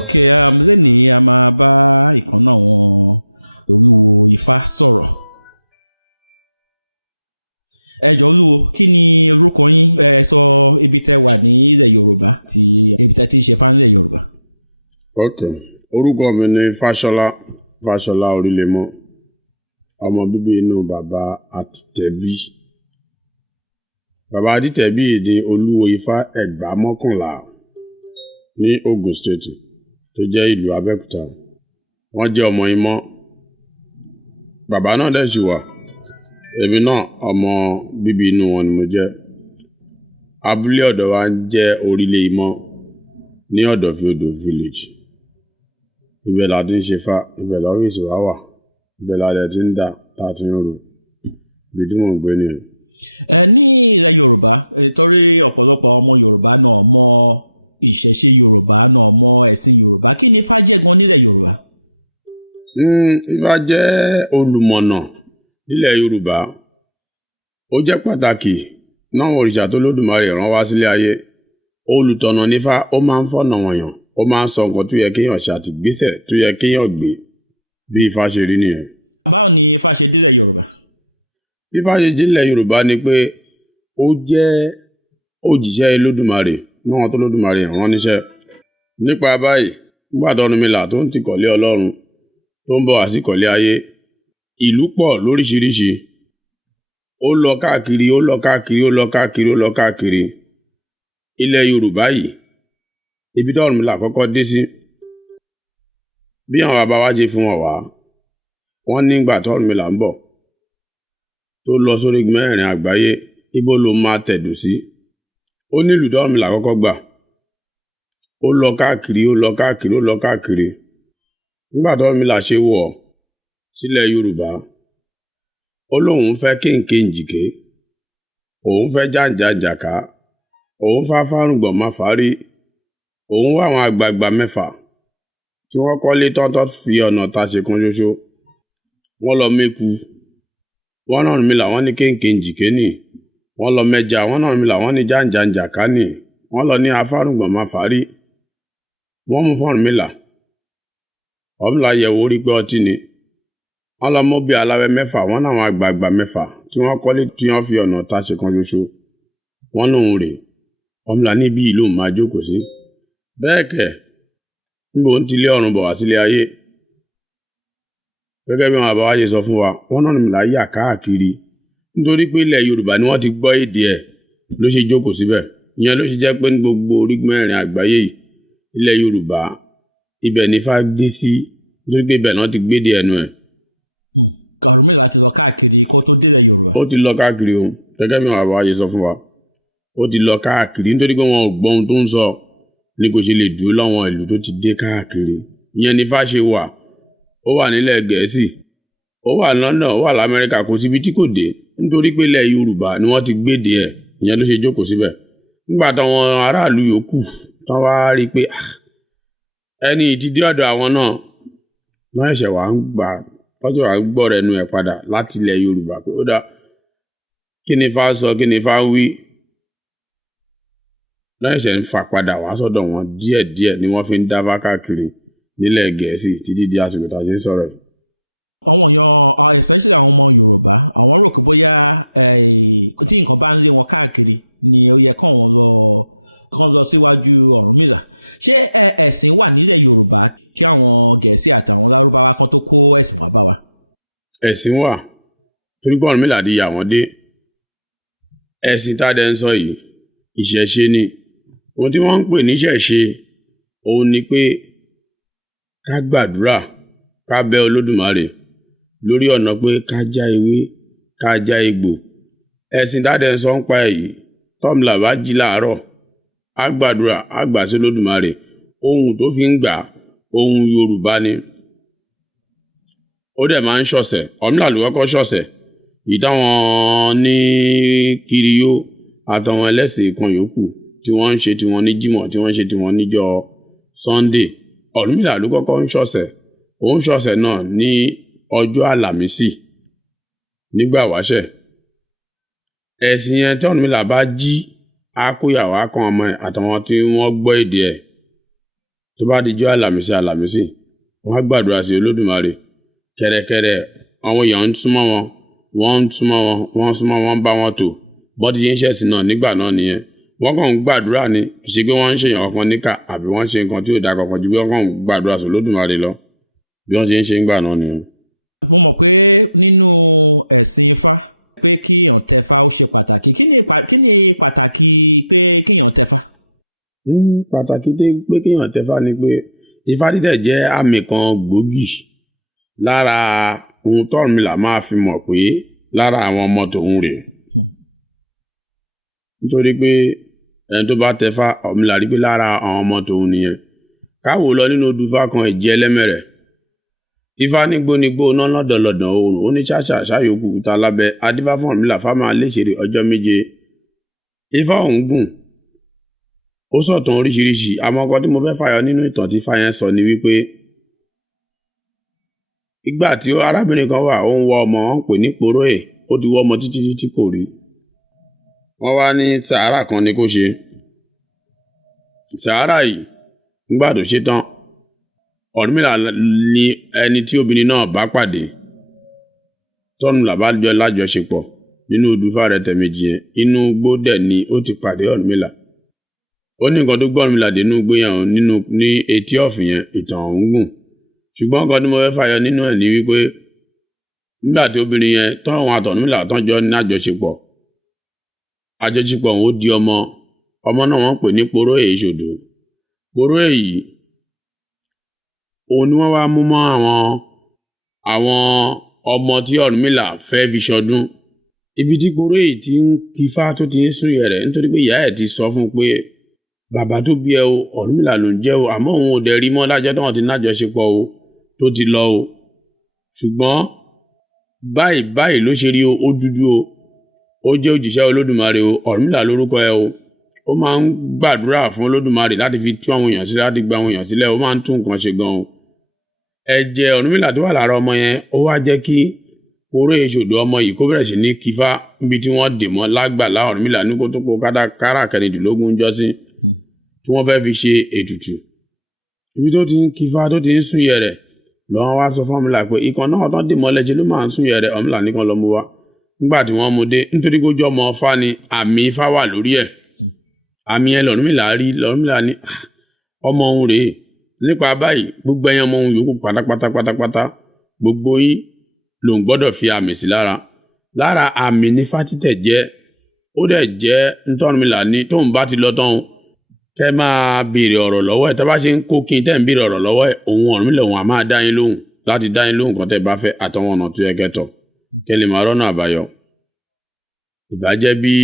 Okay, lẹ́nìí a máa bá ìkan náà wọn olúwo Ifá sọ̀rọ̀. Olúwo, kí ni orúkọ yín sọ ibi tẹ́ wà ní ilẹ̀ Yorùbá tí ibi tẹ́ ti ṣe bá nílẹ̀ Yorùbá? Okay, orúkọ mi ni Fáṣọlá Orílémọ́, ọmọ bíbí inú bàbá Àtìtẹ̀bí. Bàbá Àtìtẹ̀bí ni olúwo Ifá Ẹ̀gbá mọ́kànlá ní Ogun State tó jẹ́ ìlú Abẹ́òkúta. Wọ́n jẹ́ ọmọ Imọ́. Bàbá náà dẹ̀ ṣì wà. Èmi náà ọmọ bíbí inú wọn ni mo jẹ́. Abúlé ọ̀dọ̀ wa jẹ́ Orílé Imọ́ ní Ọ̀dọ̀fin-Odò village. Ibẹ̀ la ti ń ṣe Ifá, ibẹ̀ lọ́fíìsì wa wà, ibẹ̀ la dẹ̀ ti ń dà tá a ti ń rò. Ibi tí mò ń gbé nìyẹn. Ní ilẹ̀ Yorùbá, torí ọ̀pọ̀lọpọ̀ ọmọ Yorùbá náà mọ ìṣẹ̀ṣe Yorùbá náà mọ ẹ̀sìn Yorùbá. Kí ni Ifá jẹ́ kan nílẹ̀ Yorùbá? Ifá jẹ́ olùmọ̀nà nílẹ̀ Yorùbá. Ó jẹ́ pàtàkì náà òrìṣà tó lódùmarè rán wá sílé ayé. Olùtọ̀nà nífá, ó máa ń fọ̀nà wọ̀nyàn, ó máa ń sọ nǹkan tó yẹ kéèyàn ṣe àti ìgbésẹ̀ tó yẹ kéèyàn gbé. Bí Ifá ṣe rí nìyẹn. Báwo ni Ifá ṣe délẹ̀ Yorùbá? Bí Ifá ṣe délẹ̀ Yorùbá ni pé ó jẹ́ òjíṣẹ́ Olódùmarè náà tó lódùmarè rán níṣẹ́. Nípa báyìí, nígbà tó Ọ̀rúnmìlà tó ń tìkọ̀lé Ọlọ́run tó ń bọ̀ wá síkọ̀lé ayé, ìlú pọ̀ lóríṣiríṣi. Ó lọ káàkiri, ó lọ káàkiri, ó lọ káàkiri, ó lọ káàkiri. Ilẹ̀ Yorùbá yìí, ibi tí Ọ̀rúnmìlà kọ́kọ́ dé sí, bí àwọn bàbá wa ṣe fún wọn wá, wọ́n nígbà tí Ọ̀rúnmìlà ń bọ̀ tó lọ sórí mẹ́rin àgbáyé, ibo ló máa tẹ̀dó sí. Ó nílùú tí Ọ̀rúnmìlà kọ́kọ́ gbà. Ó lọ káàkiri, ó lọ káàkiri, ó lọ káàkiri. Nígbà tí Ọ̀rúnmìlà ṣe wọ̀ sílẹ̀ Yorùbá, ó lóun fẹ́ kéńkéǹjìké, òun fẹ́ jàǹjàǹjàká, òun fáfárùngbọ̀n má fárí, òun wá àwọn àgbààgbà mẹ́fà tí wọ́n kọ́lé tọ́tọ́ fi ọ̀nà ta ṣe kan ṣoṣo. Wọ́n lọ méku, wọ́n náà Ọ̀rúnmìlà wọ́n ní kéńkéǹjìké nì, wọ́n lọ mẹ́ja, wọ́n náà Ọ̀rúnmìlà wọ́n ní jàǹjàǹjàká nì, wọ́n lọ ní afárùngbọ̀n má fárí. Wọ́n mú fún Ọ̀rúnmìlà. Ọ̀rúnmìlà yẹ̀wò rí pé ọtí ni. Wọ́n lọ mú bí aláwẹ̀ mẹ́fà, wọ́n náà àwọn àgbààgbà mẹ́fà tí wọ́n kọ́lé tí wọ́n fi ọ̀nà ta ṣe kan ṣoṣo. Wọ́n lóun rèé. Ọ̀rúnmìlà ní bí ìlú máa jókòó sí. Bẹ́ẹ̀ kẹ̀, níbo ń tilé ọ̀run bọ̀ wá sílé ayé. Gẹ́gẹ́ bí àwọn bàbá wa ṣe sọ fún wa, wọ́n náà Ọ̀rúnmìlà yà káàkiri. Nítorí pé ilẹ̀ Yorùbá ni wọ́n ti gbọ́ èdè ẹ̀ ló ṣe jókòó síbẹ̀. Ìyẹn ló ṣe jẹ́ pé ní gbogbo orígun mẹ́rin àgbáyé yìí, ilẹ̀ Yorùbá, ibẹ̀ ni Ifá dé sí, nítorí pé ibẹ̀ náà ti gbédè ẹnu ẹ̀. Ọ̀rúnmìlà ti lọ káàkiri kó tó délẹ̀ Yorùbá. Ó ti lọ káàkiri o, gẹ́gẹ́ bí àwọn bàbá wa ṣe sọ fún wa. Ó ti lọ káàkiri nítorí pé wọn ò gbọ́ ohun tó ń sọ ní kò ṣe lè dúró láwọn ìlú tó ti dé káàkiri. Ìyẹn ni Ifá ṣe wà. Ó wà nílẹ̀ Gẹ̀ẹ́sì, ó wà London, ó wà l'Amẹ́ríkà, kò síbi tí kò dé nítorí pé ilẹ̀ Yorùbá ni wọ́n ti gbédè ẹ̀. Ìyẹn ló ṣe jókòó síbẹ̀. Nígbà táwọn aráàlú yòókù tán wá rí i pé ẹni tí dé ọ̀dọ̀ àwọn náà wọ́n ẹ̀ṣẹ̀ wà ń gbà lọ́jọ́ wà ń gbọ́ rẹ̀ nu ẹ̀ padà láti ilẹ̀ Yorùbá pé ó dá kí ni Ifá sọ, kí ni Ifá wí. Lẹ́yìn ń fà padà wá sọ́dọ̀ wọn díẹ̀díẹ̀ ni wọ́n fi ń dábàá káàkiri nílẹ̀ Gẹ̀ẹ́sì títí di àsìkò tá a ṣe ń sọ̀rọ̀ yìí. Àwọn èèyàn àwọn especially àwọn ọmọ Yorùbá, àwọn rò pé bóyá kò tí nǹkan bá ń lé wọn káàkiri ni ó yẹ kán lọ síwájú Ọ̀rúnmìlà. Ṣé ẹ̀sìn wà nílẹ̀ Yorùbá kí àwọn Gẹ̀ẹ́sì àti àwọn Lárúbáwá kan tó kó ẹ̀sìn wá bá wa? Ẹ̀sìn wà, torí pé Ọ̀rúnmìlà di yà wọ́n dé. Ẹ̀sìn tá a dẹ̀ ń sọ yìí, ìṣẹ̀ṣe ni. Ohun tí wọ́n ń pè ní ìṣẹ̀ṣe, òun ni pé ká gbàdúrà, ká bẹ Olódùmarè lórí ọ̀nà pé ká já ewé, ká já egbò. Ẹ̀sìn tá a dẹ̀ ń sọ ń pa èyí, tọ́mùlà bá jí láàárọ̀, á gbàdúrà, á gbà sí Olódùmarè. Ohun tó fi ń gbà, ohun Yorùbá ni. Ó dẹ̀ máa ń ṣọ̀sẹ̀. Ọ̀rúnmìlà ló kọ́kọ́ ṣọ̀sẹ̀. Ìtàwọn ní kiriyó àtàwọn ẹlẹ́sìn kan yòókù tí wọ́n ń ṣe tiwọn ní Jímọ̀, tí wọ́n ń ṣe tiwọn níjọ́ Sunday. Ọ̀rúnmìlà ló kọ́kọ́ ń ṣọ̀sẹ̀. Òun ṣọ̀sẹ̀ náà ní ọjọ́ Àlàmísì nígbà wáṣẹ̀. Ẹ̀sìn yẹn tí Ọ̀rúnmìlà bá jí á kóyàwó á kan ọmọ ẹ̀ àtàwọn tí wọ́n gbọ́ èdè ẹ̀. Tó bá dijọ́ àlàmísì wọ́n á gbàdúrà sí Olódùmarè. Kẹ̀rẹ̀kẹ̀rẹ̀ àwọn èèyàn ń súnmọ́ wọn, wọ́n ń bá wọn tò. Bọ́n ti ṣe ń ṣẹ̀sìn náà nígbà náà nìyẹn. Wọ́n kàn ń gbàdúrà ni, kì í ṣe pé wọ́n ń ṣèyàn kankan níkà àbí wọ́n ń ṣe nǹkan tí ò dáa kankan ju bí wọ́n kàn ń gbàdúrà sí Olódùmarè lọ. Bí wọ́n ṣe ń ṣe nígbà náà nìyẹn. Mo mọ̀ pé nínú ẹ̀sìn Ifá pé kí èèyàn tẹ̀fá ó ṣe pàtàkì. Kí ni pàtàkì pé kí èèyàn tẹ̀fá? Pàtàkì pé kéèyàn tẹ̀fá ni pé Ifá dídẹ̀ jẹ́ àmì kan gbòógì lára ohun tọ́rùnmìlà máa fi mọ̀ pé lára àwọn ọmọ tòun rèé. Nítorí pé ẹni tó bá tẹ̀fá Ọ̀rúnmìlà rí pé lára àwọn ọmọ tòun nìyẹn. Káwò lọ nínú odù Ifá kan Ìjì Ẹlẹ́mẹ̀rẹ̀. Ifá nígbónigbó iná lọ́dọ̀lọ́dọ̀ oòrùn ó ní ṣàṣà ṣàyòkù ta lábẹ́ adífá fún Ọ̀rúnmìlà fá máa léṣèré ọjọ́ 7. Ifá ọ̀hún gùn ó sọ̀tàn oríṣiríṣi. Àmọ́ ọkọ tí mo fẹ́ fàyọ nínú ìtàn tí Ifá yẹn sọ ni wípé ìgbà tí arábìnrin kan wà ó ń wá ọmọ, wọn pè ní Poróyè. Ó ti wọ́ ọmọ títí kò rí. Wọ́n wá ní sàárà kan ni kó ṣe. Sàárà yìí nígbà tó ṣe tán Ọ̀rúnmìlà ni ẹni tí obìnrin náà bá pàdé. Tọ́rùnmìlà bá jọ lájọṣepọ̀ nínú odù Ifá rẹ̀ tẹ̀méjì yẹn. Inú igbó dẹ̀ ni ó ti pàdé Ọ̀rúnmìlà. Ó ní nǹkan tó gbọ́ Ọ̀rúnmìlà dé inú igbó yẹn ní etí ọ̀fìn yẹn ìtàn ọ̀hún gùn. Ṣùgbọ́n nǹkan tí mo fẹ́ fàyọ nínú ẹ̀ ni wípé nígbà tí obìnrin yẹn tọ́rùn àtọ̀rúnmìlà tán jọ ní àjọṣepọ̀ òun ó di ọmọ náà wọ́n pè ní Poróyè Ìṣòdò. Poróyè yìí òun ni wọ́n wá mú mọ́ àwọn ọmọ tí Ọ̀rúnmìlà fẹ́ fi ṣọdún. Ibi tí Poróyè tí ń kífá tó ti ń sún yẹ̀rẹ̀ nítorí pé ìyá ẹ̀ ti sọ fún un pé bàbá tó bí ẹ o Ọ̀rúnmìlà ló ń jẹ́ o, àmọ́ òun ò dẹ̀ rí mọ́ lájọ́ tí wọ́n ti nájọṣepọ̀ o tó ti lọ o. Ṣùgbọ́n báyìí ló ṣe rí o, ó dúdú o, ó jẹ́ òjìṣẹ́ Olódùmarè o, Ọ̀rúnmìlà lórúkọ ẹ o. Ó máa ń gbàdúrà fún Olódùmarè láti fi tú àwọn èèyàn sílẹ̀, láti gba àwọn èèyàn sílẹ̀. Ó máa ń tún nǹkan ṣe gan o. Ẹ̀jẹ̀ Ọ̀rúnmìlà tó wà lára ọmọ yẹn ó wá jẹ́ kí Poróyè Ìṣòdò ọmọ yìí kó bẹ̀rẹ̀ sí ní kífá níbi tí wọ́n dè mọ́ lágbàlá Ọ̀rúnmìlà ní kó tó po kárà kẹrìndínlógún jọ́sí tí wọ́n fẹ́ fi ṣe ètùtù. Ibi tó ti ń kífá tó ti ń sún yẹ̀rẹ̀ lọ́wọ́ wá sọ fún Ọ̀rúnmìlà pé ikán náà tán dè mọ́lẹ̀ ṣe ló máa ń sún yẹ̀rẹ̀. Ọ̀rúnmìlà nìkan lọ mú wá. Nígbà tí wọ́n mú dé nítorí kó jọ ọmọ Ifá ni àmì Ifá wà lórí ẹ̀. Àmì ẹ̀ l'Ọ̀rúnmìlà rí. L'Ọ̀rúnmìlà ní ọmọ òun rèé. Nípa báyìí gbogbo ẹ̀yin ọmọ òun yòókù pátápátá gbogbo yín lòun gbọ́dọ̀ fi àmì sí lára àmì ní Ifá títẹ̀ jẹ́. Ó dẹ̀ jẹ́ ntọ́rúnmìlà ní tóun bá ti lọ tán kẹ́ máa béèrè ọ̀rọ̀ lọ́wọ́ ẹ̀. Tá bá ṣe ń kó kí n tẹ́ ń béèrè ọ̀rọ̀ lọ́wọ́ ẹ̀ òun Ọ̀rúnmìlà òun á máa dá yín lóhùn láti dá yín lóhùn kan tẹ́ bá fẹ́ àtàwọn ọ̀nà tó yẹ kẹ́tọ̀ kẹ́ lè máa rọ́nà àbáyọ. Ìbàjẹ́ bí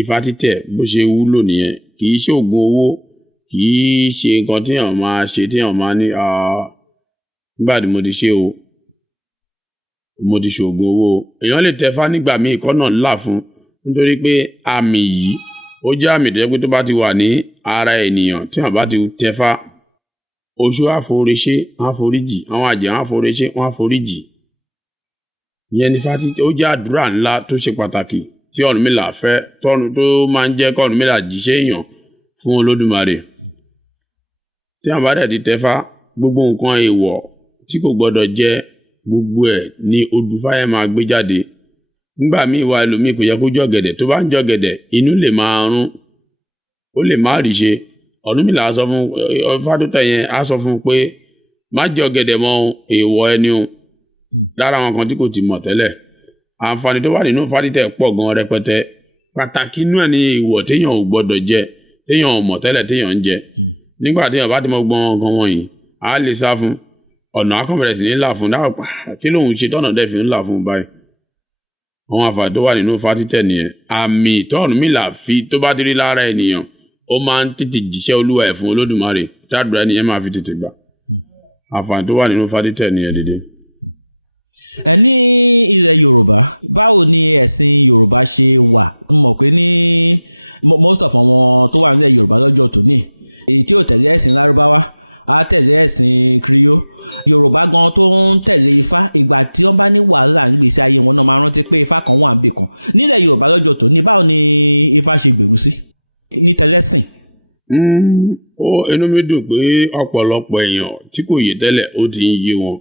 Ifá títẹ̀ bó ṣe wúlò nìyẹn. Kì í ṣe oògùn owó, kì í ṣe nǹkan tí èèyàn máa ṣe tí èèyàn máa ní nígbà tí mo ti ṣe o mo ti ṣoògùn owó. Èèyàn lè tẹ̀fá nígbà míì kọ́ náà ńlá fún nítorí pé àmì yìí ó jẹ́ àmì tó jẹ́ pé tó bá ti wà ní ara ènìyàn tí wọ́n bá ti tẹ̀fá oṣó àforíṣe wọ́n àforíjì, àwọn àjẹ́ wọ́n àforíṣe wọ́n àforíjì. Ìyẹn ni Ifá títẹ̀ ó jẹ́ àdúrà ńlá tó ṣe pàtàkì tí Ọ̀rúnmìlà fẹ́ tó máa ń jẹ́ kí Ọ̀rúnmìlà jíṣẹ́ èèyàn fún Olódùmarè. Tí àwọn bá dẹ̀ ti tẹ̀fá gbogbo nǹkan èèwọ̀ tí kò gbọdọ̀ jẹ gbogbo ẹ̀ ní odù Ifá yẹn máa gbé jáde. Nígbà míì wá ẹlòmíì kò yẹ kó jẹ ọ̀gẹ̀dẹ̀. Tó bá ń jẹ ọ̀gẹ̀dẹ̀ inú lè máa rún, ó lè má rí ṣe. Ọ̀rúnmìlà á sọ fún Ifá tó tẹ̀ yẹn á sọ fún pé má jẹ ọ̀gẹ̀dẹ̀ mọ́ èèwọ̀ ẹni o lára àwọn kan tí kò ti mọ̀ tẹ́lẹ̀. Àǹfààní tó wà nínú Ifá títẹ̀ pọ̀ gan rẹpẹtẹ. Pàtàkì inú ẹ̀ ní èèwọ̀ téèyàn ò gbọdọ̀ jẹ téèyàn ò mọ̀ tẹ́lẹ̀ téèyàn ń jẹ. Nígbà téèyàn bá ti mọ gbọ́n nǹkan wọ̀nyí á lè sá fún ọ̀nà akọ̀bẹ̀rẹ̀ sí ní là fún dáhùn kí lòun ṣe tọ́nà dẹ̀ fi ń là fún báyìí. Àwọn àǹfààní tó wà nínú Ifá títẹ̀ nìyẹn. Àmì t'Ọ̀rúnmìlà fi tó bá ti rí lára ènìyàn ó máa ń tètè jíṣẹ́ Olúwa ẹ̀ fún Olódùmarè tádùrá ènìyàn máa fi tètè gbà. Àǹfààní tó wà nínú Ifá títẹ̀ nìyẹn dédé. Ní ilẹ̀ Yorùbá báwo ni ẹ̀sìn Yorùbá ṣe wà? Mo mọ̀ pé ní mọ́sọ̀ ọmọ tó wà nílẹ̀ Yorùbá lọ́jọ́ tòní èyí tí ò tẹ̀lé ẹ̀sìn Lárúbáwá á tẹ̀lé ẹ̀sìn Kìrìó. Yorùbá gan tó ń tẹ̀lé Ifá ìgbà tí wọ́n bá ní wàhálà ní ìsáyé wọn náà máa rántí pé Ifá kan wà níbìkan. Nílẹ̀ Yorùbá lọ́jọ́ tòní báwo ni Ifá ṣe gbèrú sí? kẹlẹ́sìn. Ó inú mi dùn pé ọ̀pọ̀lọpọ̀ èèyàn tí kò yé tẹ́lẹ̀ ó ti ń yé wọn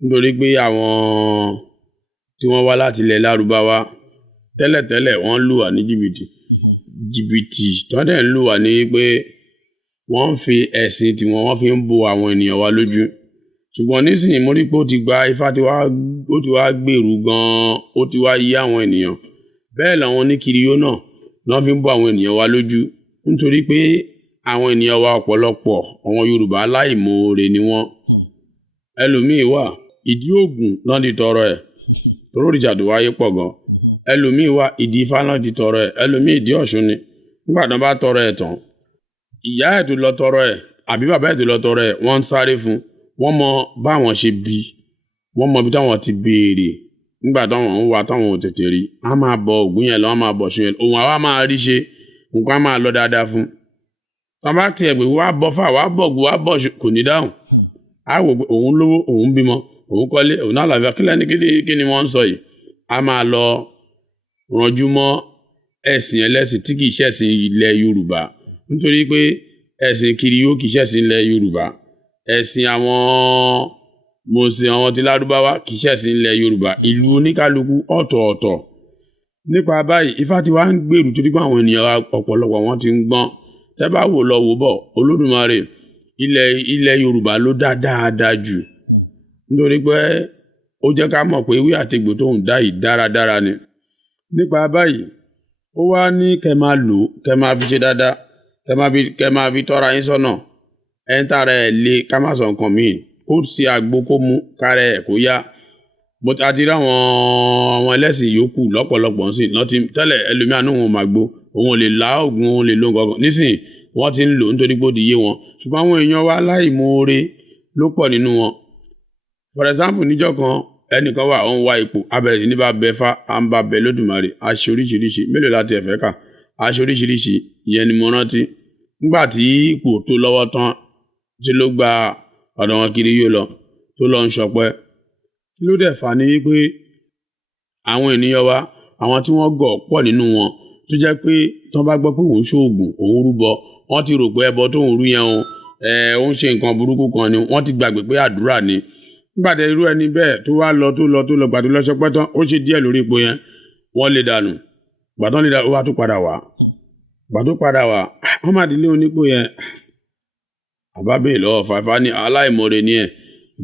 nítorí pé àwọn tí wọ́n wá láti ilẹ̀ Lárúbáwá tẹ́lẹ̀tẹ́lẹ̀ wọ́n lù wá ní jìbìtì tó dẹ̀ ń lù wá ní pé wọ́n ń fi ẹ̀sìn tiwọn wọ́n fi ń bo àwọn ènìyàn wa lójú ṣùgbọ́n nísìnyí mo rí pé ó ti gba ifá ó ti wá gbèrú gan-an ó ti wá yí àwọn ènìyàn bẹ́ẹ̀ làwọn oníkiriyó náà lọ́n fi ń bo àwọn ènìyàn wa lójú nítorí pé àwọn ènìyàn wa ọ̀pọ̀lọpọ̀ àwọn Yorùbá aláìmoore ni wọ́n ẹlòmíì wà ìdí Ògún náà ti tọrọ ẹ̀ torí òrìṣà tó wáyé pọ̀ gan ẹlòmíì wà ìdí Ifá náà ti tọrọ ẹ̀ ẹlòmíì ìdí Ọ̀ṣun ni nígbà tí wọ́n bá tọrọ ẹ̀ tán ìyá ẹ̀ tó lọ tọrọ ẹ̀ àbí bàbá ẹ̀ tó lọ tọrọ ẹ̀ wọ́n ń sáré fún wọ́n mọ báwọn ṣe bí wọ́n mọ bí táwọn ti béèrè nígbà táwọn ń wá táwọn ò tètè rí á máa bọ Ògún yẹn lọ á máa bọ Ọ̀ṣun yẹn òun àwa máa rí ṣe nǹkan á máa lọ dáadáa fún tọ́ bá tiẹ̀ pé wá bọ́ fà wá bọ̀ Ògún wá bọ̀ kò ní dáhùn á wò pé òun lówó òun bímọ òun kọ́lé òun náà làbíà kí ni wọ́n ń sọ yìí á máa lọ ranjú mọ́ ẹ̀sìn ẹlẹ́sìn tí kìí ṣẹ̀sìn ilẹ̀ Yorùbá nítorí pé ẹ̀sìn kiriyó kìí ṣẹ̀sìn ilẹ̀ Yorùbá ẹ̀sìn àwọn mùsùlùmí àwọn ti Lárúbáwá kìí ṣẹ̀sìn ilẹ̀ Yorùbá ìlú oníkálukú ọ̀tọ̀ọ̀tọ̀ nípa báyìí Ifá ti wá ń gbèrú torí pé àwọn ènìyàn ọ̀pọ̀lọpọ̀ wọn ti ń gbọ́n tẹ́ bá wò lọ wò bọ̀ Olódùmarè ilẹ̀ Yorùbá ló dá dáadáa jù nítorí pé ó jẹ́ ká mọ̀ pé ewé àtegbò tó ń dá yìí dáradára ni nípa báyìí ó wá ní kẹ́ máa lò kẹ́ máa fi ṣe dáadáa kẹ́ máa fi tọ́ra yín sọ́nà ẹni tára ẹ̀ lé ká má sọ nǹkan míì kó sí àgbo kó mú kára ẹ̀ kó yá mo ti àti rí àwọn ẹlẹ́sìn yòókù lọ́pọ̀lọpọ̀ ń sìn lọ́tí tẹ́lẹ̀ ẹlòmíà náà wọn máa gbó òun ò lè lá ògùn òun lè lo nǹkan nísìnyí wọ́n ti ń lò nítorí pé ó ti yé wọn ṣùgbọ́n àwọn èèyàn wa láìmoore ló pọ̀ nínú wọn for example níjọ́ kan ẹnìkan wà ó ń wá ipò abẹ̀rẹ̀ sí ní bá bẹ fá à ń bá bẹ lódùmarè aṣọ oríṣiríṣi mélòó láti ẹ̀fẹ́ kà aṣọ oríṣiríṣi ìyẹn ni mo rántí nígbà tí ipò tó lọ́wọ́ tán tí ló gba ọ̀dọ̀ wọn kiri yóò lọ tó lọ ń ṣọpẹ́ kí ló dẹ̀ fà ní wípé àwọn ènìyàn wa àwọn tí wọ́n gọ̀ pọ̀ nínú wọn tó jẹ́ pé tí wọ́n bá gbọ́ pé òun ṣoògùn òun rúbọ wọ́n ti rò pé ẹbọ tó ń rú yẹn ó ń ṣe nǹkan burúkú kan ni wọ́n ti gbàgbé pé àdúrà ni nígbà tí irú ẹni bẹ́ẹ̀ tó wá lọ gbàdú lọ́sọpẹ́ tán ó ṣe díẹ̀ lórí ipò yẹn wọ́n lè dànù gbàdán lè dànù ó wá tó padà wá wọ́n máa dílé onípò yẹn àbábẹ́ lọ́wọ́ fàfà ní aláìmoore ní ẹ̀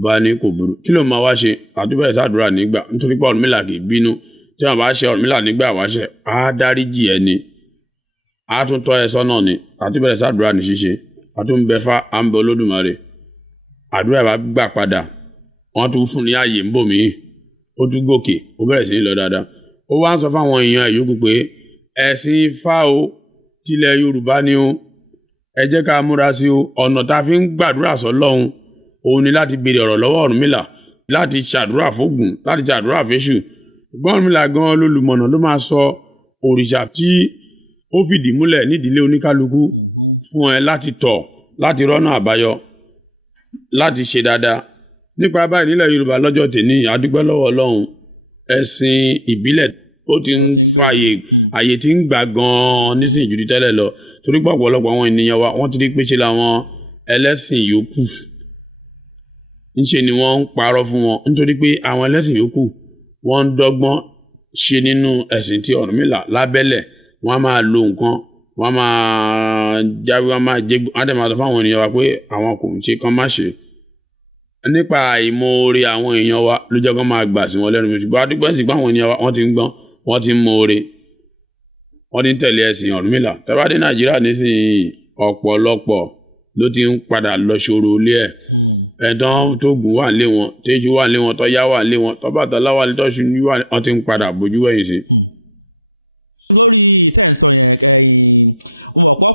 bá ní kò burú kí ló máa wá ṣe àdúbẹ̀rẹ̀ sàdúrà nígbà nítorí pé Ọ̀rúnmìlà kì í bínú tí wọ́n bá ṣe Ọ̀rúnmìlà nígbà wáṣẹ á dáríjì ẹ ni á tún tọ́ ẹ sọ́nà ni àdúbẹ̀rẹ̀ sàdúrà ní ṣíṣe àtúnbẹ̀fà à ń bẹ Olódùmarè àdúrà bá gbà padà wọ́n tún fún ní ààyè ń bò mí ó tún gòkè ó bẹ̀rẹ̀ sí ní lọ dáadáa ó wá ń sọ fáwọn èèyàn ìyókù pé ẹ̀sìn Ifá o tilẹ̀ Yorùbá ni o ẹ jẹ́ ká múra sí o ọ̀nà tá a fi ń gbàdúrà sọ́lọ́hun òun ni láti béèrè ọ̀rọ̀ lọ́wọ́ Ọ̀rúnmìlà láti ṣàdúrà fógún láti ṣàdúrà fésù ṣùgbọ́n Ọ̀rúnmìlà gan lólùmọ̀nà ló máa sọ òrìṣà tí ó fìdí múlẹ̀ nídìílé oníkálukú fún ẹ láti tọ̀ láti rọ́nà àbáyọ láti ṣe dáadáa nípa báyìí nílẹ̀ Yorùbá lọ́jọ́ tèní àdúgbò lọ́wọ́ Ọlọ́run ẹ̀sìn ìbílẹ̀ ó ti ń fa àyè tí ń gbà gan-an nísìnyí ju tẹ́lẹ̀ lọ torí pé ọ̀pọ̀lọpọ̀ àwọn ènìyàn wa wọ́n ti rí pé ṣe làwọn ẹlẹ́sìn yòókù ńṣe ni wọ́n ń parọ́ fún wọn nítorí pé àwọn ẹlẹ́sìn yòókù wọ́n ń dọ́gbọ́n ṣe nínú ẹ̀sìn tí Ọ̀rúnmìlà lábẹ́lẹ̀ wọ́n á máa lo nǹkan wọ́n á máa jáwé wọ́n á máa jẹ́ wọ́n á dẹ̀ máa sọ fáwọn ènìyàn wa pé àwọn kò ń ṣe kán má ṣe nípa àìmoore àwọn èèyàn wa ló jẹ́ kán máa gbà sí wọn lẹ́nu ṣùgbọ́n adúgbò ẹ̀sìn pé àwọn ènìyàn wa wọ́n ti ń gbọ́n wọ́n ti ń moore wọ́n ti ń tẹ̀lé ẹ̀sìn Ọ̀rúnmìlà tẹ́bá dé Nàìjíríà nísìnyí ọ̀pọ̀lọpọ̀ ló ti ń padà lọ ṣòro ilé ẹ̀ ẹ̀dán tó gùn wà lé wọn téjú wà lé wọn tó yá wà lé wọn tó Ọbàtálá wà lé tó ṣu wà wọ́n ti ń padà bójú wẹ̀yìn sí. lórí ìfẹ̀sùn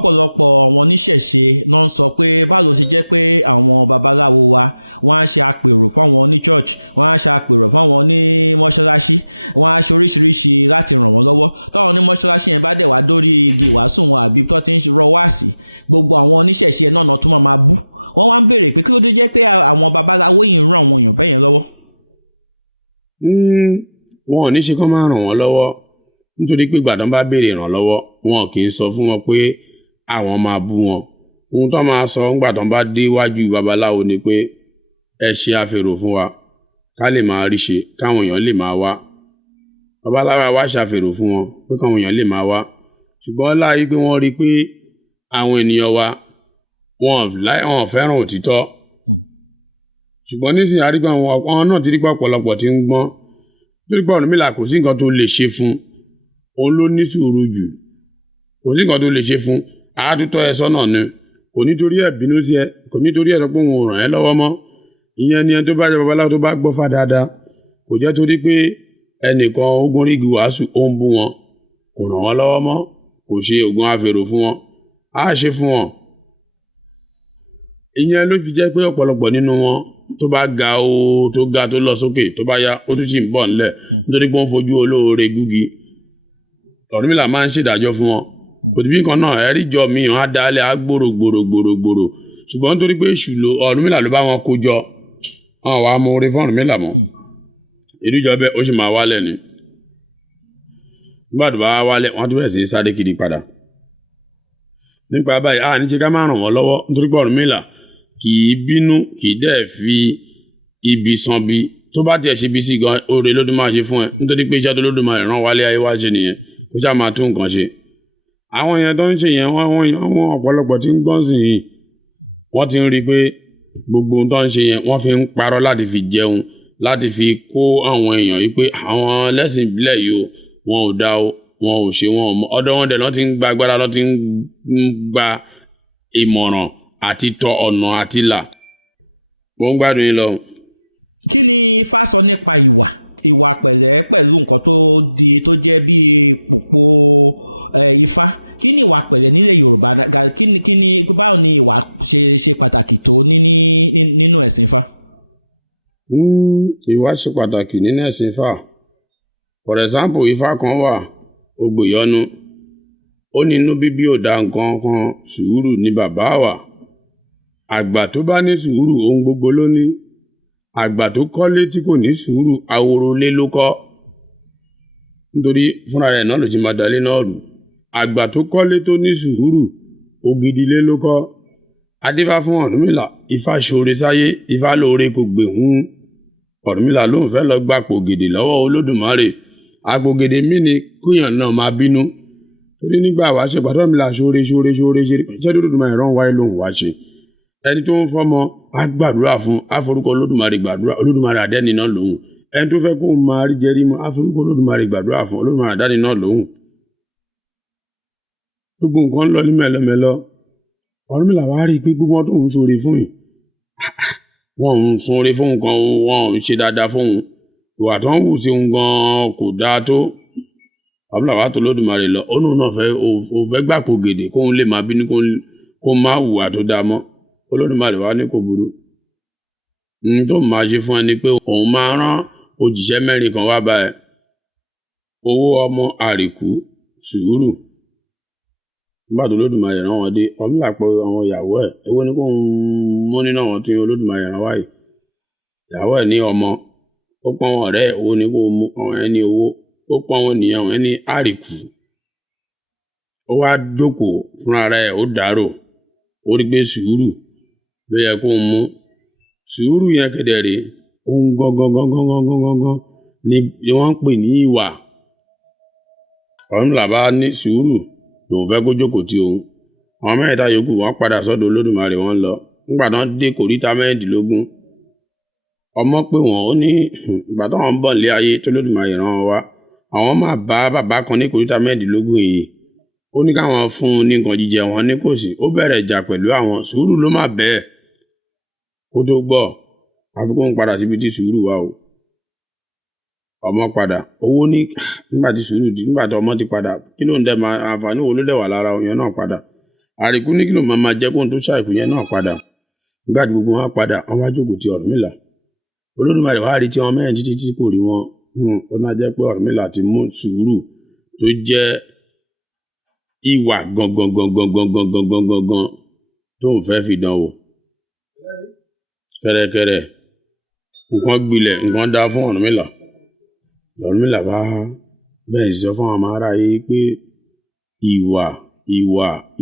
ọ̀pọ̀lọpọ̀ ọmọ oníṣẹ̀ṣe náà sọ pé báwo ti jẹ́ pé àwọn babaláwo wa wọ́n á ṣe àpèrò fáwọn ní church wọ́n á ṣe àpèrò fáwọn ní mọ́ṣáláṣí wọ́n á ṣe oríṣiríṣi láti ràn wọ́n lọ́wọ́ káwọn ní mọ́ṣáláṣí yẹn bá dẹ̀ wá lórí ìwàásù àbí tó ti ń ṣe wáàsì gbogbo àwọn oníṣẹ̀ṣe náà tó máa bú wọ́n wá béèrè pé kí ló dé jẹ́ pé àwọn babaláwo yìí ń ràn àwọn èèyàn bẹ́yẹn lọ́wọ́. wọn ò ní ṣe kán máa ràn wọ́n lọ́wọ́ nítorí pé ìgbà tán bá béèrè ìrànlọ́wọ́ wọn kì í sọ fún wọn pé àwọn máa bú wọn. Ohun tó máa sọ ńgbà tán bá dé iwájú babaláwo ni pé ẹ ṣe àfèrò fún wa ká lè máa rí ṣe káwọn èèyàn lè máa wá. Babaláwo wá ṣàfèrò fún wọn pé káwọn èèyàn lè máa wá, ṣùgbọ́n láàyè pé wọ́n rí pé àwọn ènìyàn wa wọn fẹ́ràn òtítọ́. Ṣùgbọ́n nísìnyí àrígbà àwọn náà ti rí pé ọ̀pọ̀lọpọ̀ ti ń gbọ́n, torí pé Ọ̀rúnmìlà kò sí nǹkan tó lè ṣe fún, òun ló ní sùúrù jù, kò sí nǹkan tó lè ṣe fún, àátútọ́ ẹ sọ́nà ni, kò nítorí ẹ̀ bínú sí ẹ, kò nítorí ẹ̀ sọ pé òun ò ràn ẹ́ lọ́wọ́ mọ́. Ìyẹn ni ẹni tó bá jẹ́ babaláwo tó bá gbọ́ fá dáadáa, kò jẹ́ torí pé ẹnìkan ogun rígi wàásù ó ń bú wọn, kò ràn wọ́n lọ́wọ́ mọ́, kò ṣe ògùn àfèrò fún wọn, á ṣe fún wọn. Ìyẹn ló fi jẹ́ pé ọ̀pọ̀lọpọ̀ nínú wọn tó bá ga tó lọ sókè tó bá yá ó tún sì ń bọ̀ nílẹ̀ nítorí pé wọ́n fojú olóore gúgi. Ọ̀rúnmìlà máa ń ṣèdájọ́ fún wọn. Kò dìbí kan náà ẹ̀rí jọ míyàn á dálẹ̀ á gbòrò ṣùgbọ́n nítorí pé èṣù Ọ̀rúnmìlà ló bá wọn kó jọ, wọn wàá mọ oore fún Ọ̀rúnmìlà mọ́. Ìdíjọ bẹ́ẹ̀ ó sì máa wálẹ̀ ni. Nígbà tó bá wálẹ̀ wọ́n tún bẹ̀rẹ̀ sí í sáré kiri padà. Nípa báyìí ní ṣe ká máa ràn wọ́n lọ́wọ́ nítorí pé Ọ̀rúnmìlà kì í bínú, kì í dẹ̀ fi ibi san bí. Tó bá tiẹ̀ ṣe bí sí gan oore lÓdùmarè ṣe fún ẹ nítorí pé iṣẹ́ tó lÓdùmarè rán wálé ayé wá ṣe nìyẹn, kó ṣáà máa tún nǹkan ṣe. Àwọn èèyàn tó ń ṣe yẹn wọ́n ọ̀pọ̀lọpọ̀ tí ń gbọ́n sí yìí wọ́n ti ń rí i pé gbogbo ohun tó ń ṣe yẹn wọ́n fi ń parọ́ láti fi jẹun, láti fi kó àwọn èèyàn yìí pé àwọn ẹlẹ́sìn ìbílẹ̀ yìí wọn ò dá o, wọn ò ṣe wọn ò mọ ọ̀dọ̀ wọn dẹ̀ lọ́ ti ń gba agbára, lọ́ ti ń gba ìmọ̀ràn àti tọ ọ̀nà àti là. Mo ń gbádùn yín lọ. Kí ni Ifá sọ nípa ìwà pẹ̀lẹ́ pẹ̀lú nǹkan tó jẹ́ bí òpó Ifá? Kí ni ìwà pẹ̀lẹ́ nílẹ̀ Yorùbá dáka? Kí ni báwo ni ìwà ṣe pàtàkì tó nínú ẹ̀sìn Ifá? Ìwà ṣe pàtàkì nínú ẹ̀sìn Ifá. For example, Ifá kan wà, Ògbòyọ́nú, ó ní inú bíbí ò dá nǹkan kan, sùúrù ni bàbá wa. Àgbà tó bá ní sùúrù ohun gbogbo ló ní. Àgbà tó kọ́lé tí kò ní sùúrù aworolé ló kọ́. Nítorí fúnra rẹ̀ náà ló ti máa dalé náà rù. Àgbà tó kọ́lé tó ní sùúrù ògidilé ló kọ́. Adífá fún Ọ̀rúnmìlà, Ifá ṣoore sáyé, Ifá lóore kò gbèhún. Ọ̀rúnmìlà ló ń fẹ́ lọ gba pògèdè lọ́wọ́ Olódùmarè. Àpògèdè mí ni kúyàn náà máa bínú. Torí nígbà wá ṣe pàtó Ọ̀rúnmìlà ṣoore iṣẹ́ tó Olódùmarè rán wáyé lòun wá ṣe. Ẹni tó ń fọmọ á gbàdúrà fún, á forúkọ Olódùmarè gbàdúrà, Olódùmarè àdẹ́ni náà lòun. Ẹni tó fẹ́ kó máa rí jẹrí mọ́, á forúkọ Olódùmarè gbàdúrà fún, Olódùmarè àdáni náà lòun. Gbogbo nǹkan lọ ní mẹ́lọmẹ́lọ. Ọ̀rúnmìlà wá rí i pé gbogbo wọn tó ń ṣoore fún yìí wọn ń sunre fún nǹkan, wọn ń ṣe dáadáa fún òun, ìwà tó ń wù sí òun gan kò dáa tó. Ọ̀rúnmìlà wá tó Olódùmarè lọ, ó náà fẹ́ gbàpò gèdè kóun lè máa bínú kó má hùwà tó dáa mọ́. Olódùmarè wá ní kò burú. Tó máa ṣe fún ẹni pé òun máa rán òjìṣẹ́ 4 kan wá bá ẹ. Owó, ọmọ, àrìkú, sùúrù. Nígbà tó Olódùmarè rán wọn dé, Ọ̀rúnmìlà pé àwọn ìyàwó ẹ̀, èwo ni kó ń mú nínú àwọn tí Olódùmarè rán wáyé. Ìyàwó ẹ̀ ní ọmọ, ó pọ́n wọn ọ̀rẹ́ ẹ̀, owó ni kó mú, àwọn ẹni owó, ó pọ́n wọn nìyẹn, àwọn ẹni àrìkú. Ó wá jókòó fúnra rẹ̀, ó dárò, ó rí pé sùúrù ló yẹ kó mú. Sùúrù yẹn kedere ohun gangan ni wọ́n ń pè ní ìwà. Ọ̀rúnmìlà bá ní sùúrù lòun fẹ́ kó jókòó tí òun. Àwọn mẹ́ta yòókù wọ́n padà sọ́dọ̀ Olódùmarè wọ́n lọ. Nígbà tán dé kòríta 15, ọmọ pé wọ́n ó ní ìgbà tó wọn ń bọ̀ nílé ayé tó Olódùmarè rán wọn wá, àwọn máa bá bàbá kan ní kòríta 15 yìí. Ó ní káwọn fún un ní nǹkan jíjẹ, wọn ní kò sí. Ó bẹ̀rẹ̀ ìjà pẹ̀lú àwọn, sùúrù ló má bẹ́ẹ̀ kó tó gbọ́. Àfikún ń padà síbi tí sùúrù wà o. Ọmọ padà, owó ní nígbà tí ọmọ ti padà, kí ló ń dẹ́ máa àǹfààní wo ló dẹ̀ wà lára òyìn náà padà. Àrìkú ní kí ló máa jẹ́ kóhun tó ṣàìkú yẹn náà padà. Nígbà tí gbogbo wọn padà, wọ́n wá jókòó ti Ọ̀rúnmìlà. Olódùmarè wá rí tí wọn mẹ́rin títí tí kò rí wọn. Ó náà jẹ́ pé Ọ̀rúnmìlà ti mú sùúrù tó jẹ́ ìwà gangan tó ń fẹ́ fi dánwò. Kẹ́rẹ́kẹ́rẹ́ nǹkan gbilẹ̀, nǹkan dá fún Ọ̀rúnmìlà. Ọ̀rúnmìlà bá bẹ́ẹ̀ sọ fún àwọn ará yìí pé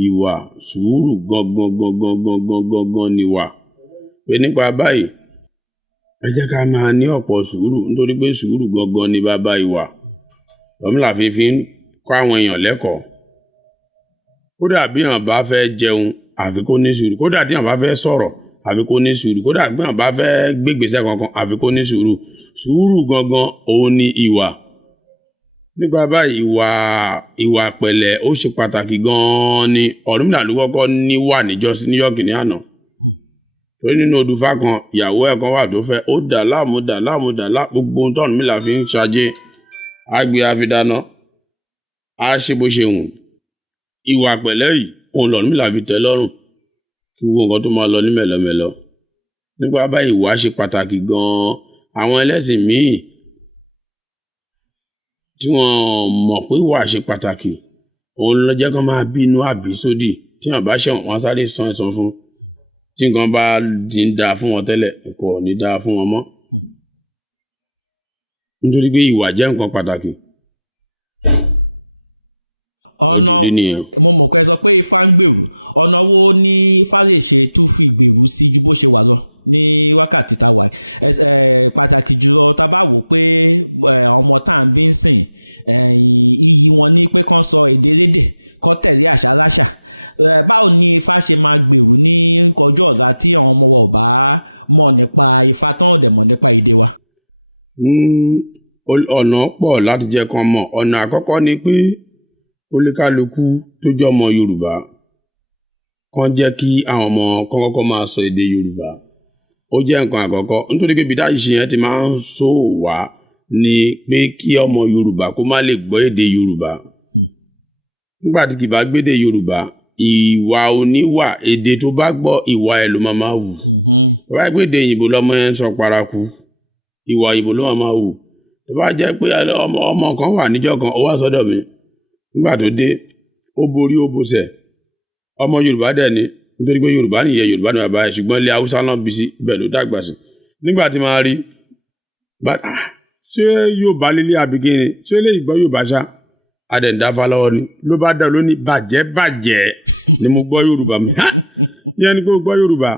ìwà sùúrù gangan níwà. Pé nípa báyìí ẹ jẹ́ ká máa ní ọ̀pọ̀ sùúrù nítorí pé sùúrù gangan ni bàbá ìwà. Ọ̀rúnmìlà fi ń kọ́ àwọn èèyàn lẹ́kọ̀ọ́. Kódà bí èèyàn bá fẹ́ jẹun àfi kó ní sùúrù, kódà tí èèyàn bá fẹ́ sọ̀rọ̀ àfi kó ní sùúrù, kódà bí èèyàn bá fẹ́ gbégbèsè kankan àfi kó ní sùúrù. Sùúrù gangan òun ni ìwà. Nípa báyìí ìwà pẹ̀lẹ́ ó ṣe pàtàkì gan-an ni. Ọ̀rúnmìlà ló kọ́kọ́ níwà níjọ́ kìíní àná. Torí nínú odùfá kan ìyàwó ẹ̀ kan wà tó fẹ́, ó dà láàmú gbogbo ohun tí Ọ̀rúnmìlà fi ń ṣajé á gbé afidáná á ṣe bó ṣe wù. Ìwà pẹ̀lẹ́ yìí òun l'Ọ̀rúnmìlà fi tẹ́ lọ́rùn kí gbogbo nǹkan tó máa lọ ní mẹ̀lọmẹ̀lọ. Nípa báyìí ìwà ṣe pàtàkì gan-an. Àwọn ẹlẹ́sìn míì tí wọ́n mọ̀ pé ìwà ṣe pàtàkì òun ló jẹ́ kó máa bínú àbí sódì. Tí wọ́n bá ṣẹ̀wọ̀n wọ́n sáré san ẹ̀san fún. Tí nǹkan bá ti ń dáa fún wọn tẹ́lẹ̀ kò ní dáa fún wọn mọ́. Nítorí pé ìwà jẹ́ nǹkan pàtàkì. Òdìdí nìyẹn. Mo mọ̀ pé sọ pé Ifá ń gbèrú. Ọ̀nà wo ni Ifá lè ṣe tó fi gbèrú sí ju bó ṣe wà lọ ní wákàtí dàgbà? Pàtàkì jùlọ tá a bá wò pé àwọn tá à ń bí sìn iyì wọn ní pé kán sọ èdè lédè kán tẹ̀lé àṣà láṣà. Báwo ni Ifá ṣe máa gbèrú ní ọjọ́ ọ̀la tí àwọn ọmọ ọ̀bá mọ̀ nípa Ifá tó dẹ̀ mọ̀ nípa èdè wọn? Ọ̀nà pọ̀ láti jẹ́ kán mọ̀. Ọ̀nà àkọ́kọ́ ni pé oníkálukú tó jẹ́ ọmọ Yorùbá kán jẹ́ kí àwọn ọmọ kán kọ́kọ́ máa sọ èdè Yorùbá. Ó jẹ́ nǹkan àkọ́kọ́ nítorí pé bídá ìṣe yẹn ti máa ń sọ wá ni pé kí ọmọ Yorùbá kó má lè gbọ́ èdè Yorùbá. Nígbà tí kì bá gbédè Yorùbá, ìwà oníwà èdè tó bá gbọ́ ìwà ẹ̀ ló máa wù. Tó bá gbé èdè òyìnbó lọ́mọ yẹn ń sọ paraku, ìwà òyìnbó ló máa wù. Tó bá jẹ́ pé ọmọ kan wà níjọ́ kan ó wá sọ́dọ̀ mi, nígbà tó dé ó borí ó bosẹ̀, ọmọ Yorùbá dẹ̀ ni nítorí pé Yorùbá nìyẹn, Yorùbá ni bàbá ẹ̀, ṣùgbọ́n ilẹ̀ Haúsá náà bí sí ibẹ̀ ló dàgbà sí. Nígbà tí máa rí ṣé Yorùbá lílé àbíkí ni, ṣé lè gbọ́ Yorùbá ṣá, adẹ̀ǹdáfà lọ́wọ́ ni ló bá dá lóní bàjẹ́ ni mo gbọ́ Yorùbá mi. Yẹn ni kó gbọ́ Yorùbá.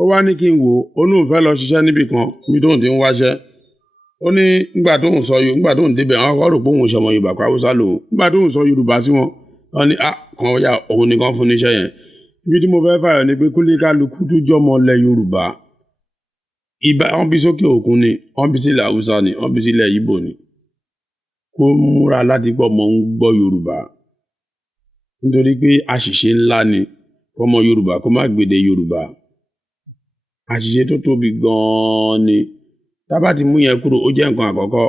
Ó wá ní kí n wò ó ní òun fẹ́ lọ ṣiṣẹ́ níbì kan níbi tóun ti ń wáṣẹ́. Ó ní nígbà tóun débẹ̀ àwọn akọ́ rò pé òun ṣọmọ Yorùbá kó Haúsá lòun. Nígbà tóun sọ Yorùbá sí wọn, wọ́n ní kan ya òun nìkan fún níṣẹ́ yẹn. Ibi tí mo fẹ́ fàyọ̀ ni pé kúlíkálukú tó jọmọ lẹ Yorùbá. Wọ́n bí sókè òkun ni, wọ́n bí sílẹ̀ Haúsá ni, wọ́n bí sílẹ̀ Ìgbò ni. Kó múra láti pọ̀ mọ́ ń gbọ́ Yorùbá. Nítorí pé àṣìṣe ńlá ni kọ́mọ Yorùbá kó má gbèdè Yorùbá. Àṣìṣe tó tóbi gan-an ni. Tá bá ti mú yẹn kúrò ó jẹ́ nǹkan àkọ́kọ́.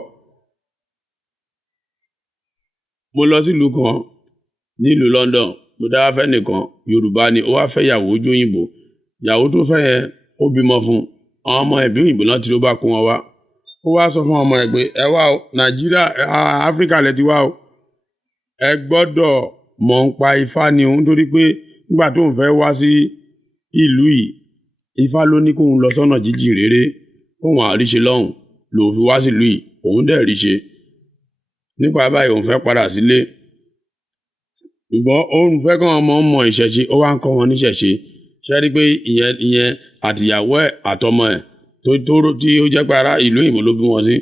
Mo lọ sílùú kan nílùú London, mo dá fẹ́ nìkan Yorùbá ni ó wá fẹ́ ìyàwó ojú òyìnbó. Ìyàwó tó fẹ́ yẹn ó bímọ fún àwọn ọmọ ẹ̀bí òyìnbó náà tí ló bá kó wọn wá. Ó wá sọ fún ọmọ ẹ̀ pé ẹ wá o, Nàìjíríà Áfíríkà lẹ ti wá o. Ẹ gbọ́dọ̀ mọ̀ ń pa Ifá ni òun nítorí pé nígbà tóun fẹ́ wá sí ìlú yìí, Ifá ló ní kóun lọ sọ́nà jíjìn réré kóun àríṣe lọ́hùn lòun fi wá sílùú yìí, òun dẹ̀ ríṣe. Nípa báyìí òun fẹ́ padà sílé. Ṣùgbọ́n òun fẹ́ kọ́ ọmọ mọ ìṣẹ̀ṣe, ó wá ń kọ́ wọn níṣẹ̀ṣe. Ṣé rí pé ìyẹn àtìyàwó ẹ̀ àtọmọ ẹ̀ tí ó jẹ́ pé ará ìlú òyìnbó ló bí wọn sí.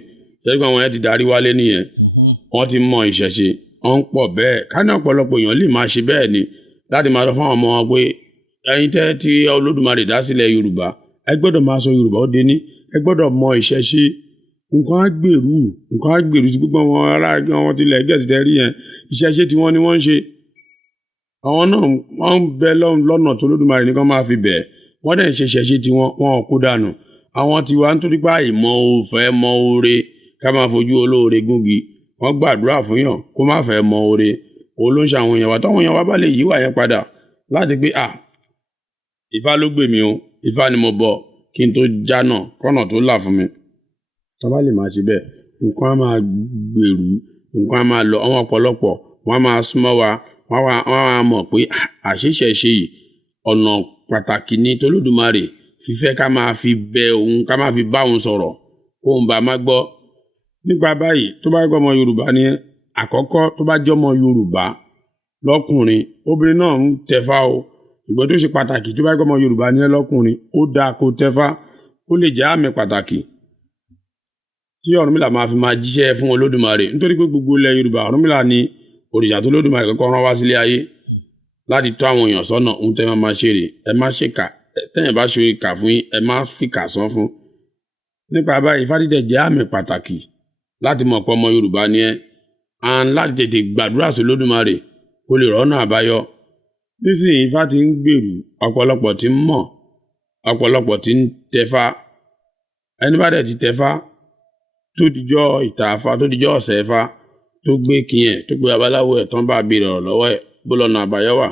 Ṣé rí pé àwọn yẹn ti darí wálé nìyẹn. Wọ́n ti mọ ìṣẹ̀ṣe, wọ́n ń pọ̀ bẹ́ẹ̀. Ká ní ọ̀pọ̀lọpọ̀ èèyàn lè máa ṣe bẹ́ẹ̀ ni láti máa sọ fún àwọn ọmọ wọn pé ẹ̀yin tí Olódùmarè dá sílẹ̀ Yorùbá, ẹ gbọ́dọ̀ máa sọ Yorùbá ó dé ní, ẹ gbọ́dọ̀ mọ ìṣẹ̀ṣe. Nǹkan á gbèrú sí gbogbo àwọn ará wọn tilẹ̀ Gẹ̀ẹ́sì tẹ́rí yẹn, ìṣẹ̀ṣe tí wọ́n ní wọ́n ń ṣe. Àwọn náà wọ́n ń bẹ lọ́nà tó Olódùmarè nìkan máa fi bẹ̀. Wọ́n dẹ̀ ń ṣe ìṣẹ̀ṣe tí wọ́n kó dànù. Àwọn tiwa nítorí pé àìmọ̀ òfẹ́ mọ oore ká máa fojú olóore gúngi. Wọ́n gbàdúrà fún yàn kó má fẹ́ mọ oore. Òun ló ń ṣe àwọn èèyàn wa, táwọn èèyàn wa bá lè yíwà yẹn padà láti pé Ifá ló gbè mí o, Ifá ni mo bọ kí n tó jánà kọ́nà tó là fún mi. Tá bá lè máa ṣe bẹ́ẹ̀, nǹkan á máa gbèrú, nǹkan á máa lọ. Àwọn ọ̀pọ̀lọpọ̀ wọ́n á máa súnmọ́ wa, wọ́n á mọ̀ pé àṣìṣe yìí ọ̀nà pàtàkì ní t'Olódùmarè fífẹ́ ká máa fi bẹ òun, ká máa fi bá òun sọ̀rọ̀ kóun bá má gbọ́. Nípa báyìí tó bá gbọ́ ọmọ Yorùbá ni àkọ́kọ́ tó bá jọmọ Yorùbá lọ́kùnrin obìnrin náà ń tẹ̀fá o ìgbọ́n tó ṣe pàtàkì tó bá jọmọ Yorùbá ní lọ́kùnrin ó dáa kó tẹ̀fá ó lè jẹ́ àmì pàtàkì tí Ọ̀rúnmìlà máa fi máa jíṣẹ́ fún Olódùmarè nítorí pé gbogbo ilẹ̀ Yorùbá Ọ̀rúnmìlà ni òrìṣà tó Olódùmarè kọ́kọ́ rán wá sílé ayé láti tọ́ àwọn èèyàn sọ́nà ohun tẹ́ máa ṣe rè ẹ má ṣe kà tẹ́yìn bá ṣe kà fún yín ẹ má fi kà sán fún. nípa báyìí Ifá dídẹ̀ jẹ́ àmì pàtàkì láti mọ̀ pé ọmọ Yorùbá ni ẹ́ and láti tètè gbàdúrà sí Olódùmarè kó lè rọ́nà àbáyọ. nísìnyí Ifá ti ń gbèrú ọ̀pọ̀lọpọ̀ ti ń mọ̀ ọ̀pọ̀lọpọ̀ ti ń tẹ̀fá ẹni bá dẹ̀ ti tẹ̀fá tó dijọ́ ìtàfá tó dijọ́ ọ̀sẹ̀ Ifá tó gbé kíyẹn tó gbé babaláwo ẹ̀ tán bá béèrè ọ̀rọ̀ lọ́wọ́ ẹ̀ bó lọ́nà àbáyọ wà.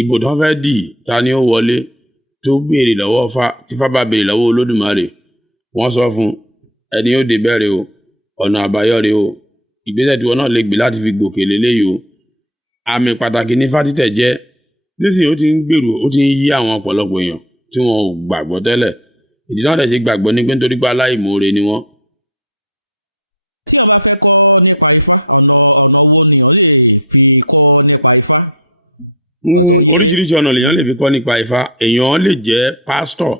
ìbò tán fẹ́ dì ta ni ó wọlé tó béèrè lọ́wọ́ Ifá tí Ifá bá béèrè lọ́wọ́ Olódùmarè wọ́n sọ fún ẹni yóò dé bẹ̀rẹ̀ o ọ̀nà àbáyọ rẹ̀ o ìgbésẹ̀ tí wọn náà lè gbé láti fi gòkè lélẹ́yìí o. àmì pàtàkì ní Ifá títẹ̀ jẹ́ nísìnyí ó ti ń gbèrú ó ti ń yí àwọn ọ̀pọ̀lọpọ̀ èèyàn tí wọn ò gbàgbọ́ tẹ́lẹ̀ ìdí náà dẹ̀ ṣe gbàgbọ́ ní pé nítorí pé aláìmoore ni wọ́n. tí a bá fẹ́ kọ́ nípa Ifá ọ̀nà owó nìyàn lè fi kọ́ nípa Ifá. oríṣiríṣi ọ̀nà lèèyàn lè fi kọ́ nípa Ifá èèyàn lè jẹ́ pásítọ̀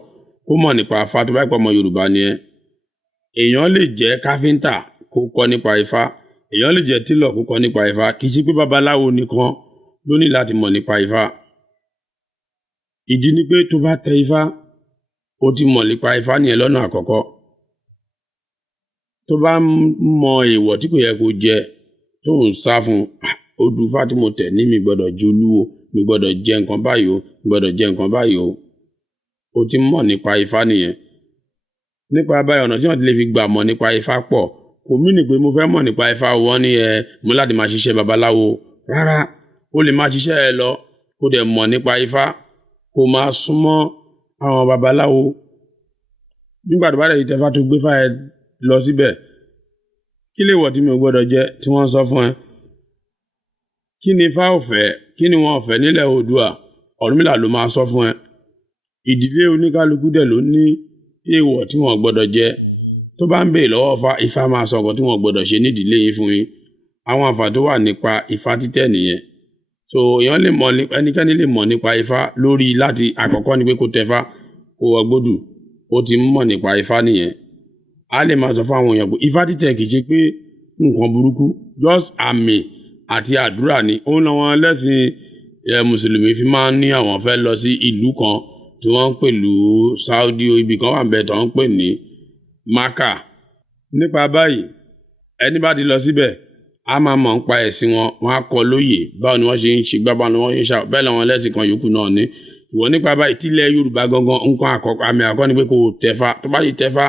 kó mọ̀ nípa Ifá tó bá pọ̀ ọmọ Yorùbá ni ẹ́ èèyàn lè jẹ́ káfíńtà kó kọ́ nípa Ifá èèyàn lè jẹ́ tílọ̀ kó kọ́ nípa Ifá kì í ṣe pé babaláwo nìkan ló ní láti mọ̀ nípa Ifá. ìdí ni pé tó bá tẹ Ifá ó ti mọ̀ nípa Ifá nìyẹn lọ́nà àkọ́kọ́. tó bá mọ èèwọ̀ tí kò yẹ kó jẹ tó ń sá fún odù Ifá tí mo tẹ̀ ní mi gbọ́dọ̀ jolú o mi gbọ́dọ̀ jẹ nǹkan báyìí o mi gbọ́dọ̀ jẹ nǹkan báyìí o ó ti mọ̀ nípa Ifá nìyẹn. nípa báyìí ọ̀nà tí wọ́n ti lè fi gbà mọ̀ nípa Ifá pọ̀ kò mí ní pé mo fẹ́ mọ̀ nípa Ifá wọ́n ní mo láti máa ṣiṣẹ́ babaláwo rárá ó lè máa ṣiṣẹ́ ẹ lọ kó dẹ̀ mọ̀ nípa Ifá kó máa súnmọ́ àwọn babaláwo nígbà tó bá dẹ̀ tẹ́fá tó gbé fá ẹ lọ síbẹ̀ kí lè wọ̀ tí mi ò gbọ́dọ̀ jẹ tí wọ́n sọ fún ẹ kí ni Ifá ò fẹ́ kí ni wọ́n ò fẹ́ nílẹ̀ Oòduà Ọ̀rúnmìlà ló máa sọ fún ẹ. ìdílé oníkálukú dẹ̀ ló ní èèwọ̀ tí wọ́n gbọ́dọ̀ jẹ tó bá ń béèrè lọ́wọ́ Ifá máa sọ ọkọ̀ tí wọ́n gbọ́dọ̀ ṣe nídìílé yín fún yín àwọn àǹfààní tó wà nípa Ifá títẹ̀ nìyẹn. so èèyàn lè mọ̀ ẹnikẹ́ni lè mọ̀ nípa Ifá lórí láti àkọ́kọ́ ni pé kó tẹ̀fá kó wọ gbódù ó ti mọ̀ nípa Ifá nìyẹn. a lè máa sọ fún àwọn èèyàn pé Ifá títẹ̀ kì í ṣe pé nǹkan burúkú just àmì àti àdúrà ni òun làwọn ẹlẹ́sìn mùsùlùmí fi máa ń ní àwọn fẹ́ lọ sí ìlú kan tí wọ́n ń pè lù Saudi ibi kan wà bẹ́ẹ̀ tó ń pè ní Maka. nípa báyìí ẹni bá ti lọ síbẹ̀ a máa mọ̀ nípa ẹ̀sìn wọn wọn á kọ́ lóye báwo ni wọ́n ṣe ń ṣe gbábá ni wọ́n ṣe ń ṣá bẹ́ẹ̀ làwọn ẹlẹ́sìn kan yòókù náà ní. ìwọ nípa báyìí tílẹ̀ Yorùbá gangan nǹkan àkọ́kọ́ àmì àkọ́kọ́ ni pé kò tẹ̀fá tó bá ti tẹ̀fá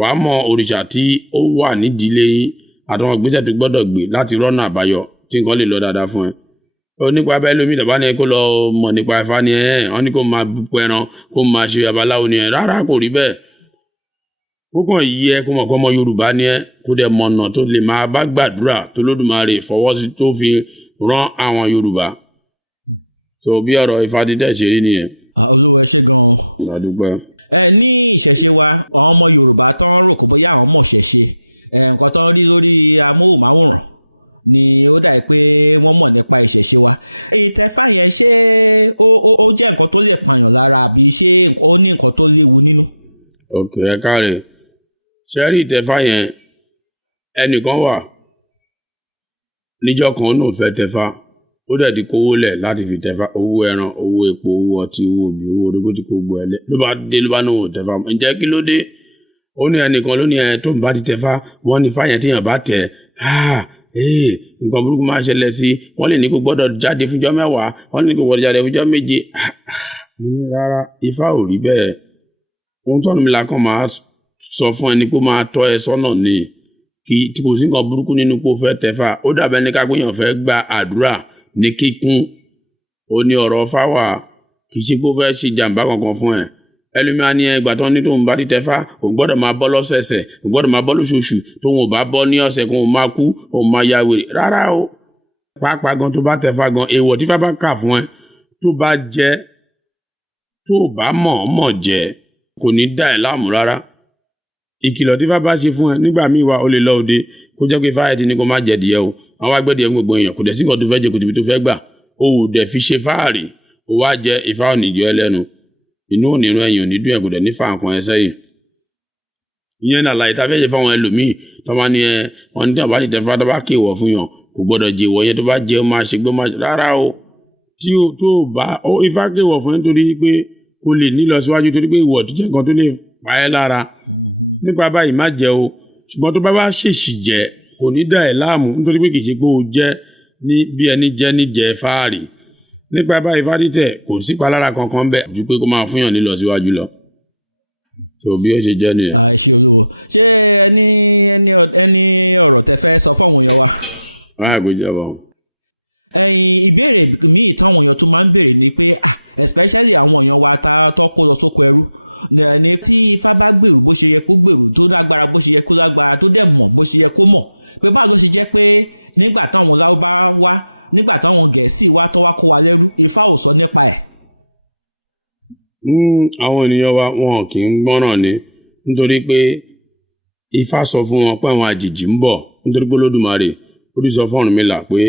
wàá mọ òrìṣà tí ó wà nídìílé yín àtàwọn ìgbésẹ̀ tó gbọ́dọ̀ gbé láti rọ́nà àbáyọ tí nǹkan lè lọ dáadáa fún ẹ. nípa abẹ́ lómi ìdàbá ni kó lọ mọ̀ nípa Ifá ni wọ́n ní kó máa bú ẹran kó máa ṣe babaláwo ni rárá kò rí bẹ́ẹ̀. ó kàn yí ẹ kó mọ̀ pé ọmọ Yorùbá ni kó dẹ̀ mọ̀ ọ̀nà tó lè máa bá gbàdúrà tó Olódùmarè fọwọ́ sí tó fi rán àwọn Yorùbá. so bí ọ̀rọ̀ Ifá dídẹ̀ ṣe rí nìyẹn. ìgbàdúgbẹ́. ní ìṣẹ̀ṣe wa àwọn ọmọ Yorùbá tó ń rò kó bóyá àwọn ọmọ ṣẹ̀ṣe nǹkan tó rí lórí amóhùnmáwòrán ni ó dà pé wọ́n mọ̀ nípa ìṣẹ̀ṣe wa. ìtẹ̀fá yẹn ṣé ó jẹ́ nǹkan tó lè pààyàn lára àbí ṣé ó ní nǹkan tó léwu nínú. ok ẹ káre ṣẹ́rí ìtẹ̀fá yẹn ẹnìkan wà níjọ́ kan náà fẹ́ tẹ̀fá ó dẹ̀ ti kówó lẹ̀ láti fi tẹ̀fá owó ẹran owó epo owó ọtí owó obì owó orógbó tí kò gbọ́ ẹ lẹ̀ ló bá dé ló bá náà wò tẹ̀fá ǹjẹ́ kí ló dé ó ní ẹnìkan ló ní ẹ tó ń bá ti tẹ̀fá wọ́n ní fáyẹn téèyàn bá tẹ̀ nǹkan burúkú máa ṣẹlẹ̀ sí wọ́n lè ní kó gbọ́dọ̀ jáde fúnjọ́ 10 wọ́n ní kó gbọ́dọ̀ jáde fúnjọ́ 7 mo ní rárá Ifá ò rí bẹ́ẹ̀ ohun tó Ọ̀rúnmìlà kan máa sọ fún ẹni pé ó máa tọ́ ẹ sọ́nà ni kí tí kò sí nǹkan burúkú nínú pé ó fẹ́ tẹ̀fá ó dàbẹ́ ní ká gbéyàn fẹ́ gba àdúrà ní kíkún ó ní ọ̀rọ̀ fáwà kì í ṣe pé ó fẹ́ ṣe jàǹbá kankan fún ẹ ẹlòmíà ní ẹgbà tó ní tóun bá ti tẹ̀fá òun gbọ́dọ̀ máa bọ́ lọ́sẹ̀ẹ̀sẹ̀ òun gbọ́dọ̀ máa bọ́ lóṣooṣù tóun ò bá bọ́ ní ọ̀sẹ̀ kan òun máa kú òun máa ya wèrè rárá o pàápàá gan tó bá tẹ̀fá gan èèwọ̀ tí Ifá bá kà fún ẹ tó bá jẹ tó bá mọ̀ jẹ kò ní dá ẹ láàmú rárá ìkìlọ̀ tí Ifá bá ṣe fún ẹ nígbà míì wá ó lè lọ òde kó jẹ́ pé Ifá ẹ̀ ti ní kó má jẹ díẹ̀ o àwọn agbẹ́dìẹ ń gbogbo èèyàn kò dẹ̀ sí nǹkan tó fẹ́ jẹ kò tìbí tó fẹ́ gbà ó ò dẹ̀ fi ṣe fáàrí ó wá jẹ Ifá ò ní jọ ẹ lẹ́nu inú ò ní rún ẹ̀yìn ò ní dún ẹ̀ kò dẹ̀ ní fa nǹkan ẹ sẹ́yìn ìyẹn náà láì ta fẹ́ ṣe fáwọn ẹlòmíì tó máa ní ẹ wọn ní tí wọn bá ti tẹ fá tó bá kéwọ̀ fún yàn kò gbọ́dọ̀ jẹ ìwọ yẹn tó bá jẹ ó máa ṣe gbé máa rárá o tí o tó bá Ifá kéwọ̀ fún yẹn torí pé kò lè ní lọ síwájú torí pé ìwọ tó jẹ nǹkan tó lè pa ẹ́ lára nípa báyìí má jẹ o ṣùgbọ́n tó bá bá ṣèṣì jẹ kò ní dà ẹ́ láàmú nítorí pé kì í ṣe pé o jẹ ní bí ẹni jẹ níjẹ fáàrí nípa báyìí Ifá títẹ̀ kò sí palára kankan bẹ́ẹ̀ ju pé kó máa fún yàn ní lọ síwájú lọ tó bí ó ṣe jẹ́ nìyẹn. Wáyà kò jẹ́ bọ̀. Ìbéèrè míì táwọn èèyàn tó máa ń béèrè ni pé especially àwọn èèyàn wa tọ́kọ̀ sóko ẹrú ní tí Ifá bá gbèrú bó ṣe yẹ kó gbèrú tó lágbára bó ṣe yẹ kó lágbára tó dẹ̀ mọ̀ bó ṣe yẹ kó mọ̀ pé báwo ṣe jẹ́ pé nígbà táwọn Lárúbá wá nígbà táwọn Gẹ̀ẹ́sì wá tó wá kó wa lẹ́rú Ifá ò sọ nípa ẹ̀. Àwọn ènìyàn wa wọn kì í gbọ́ràn ni nítorí pé Ifá sọ fún wọn pé àwọn àjèjì ń bọ̀ nítorí pé Olódùmarè ó ti sọ fún Ọ̀rúnmìlà pé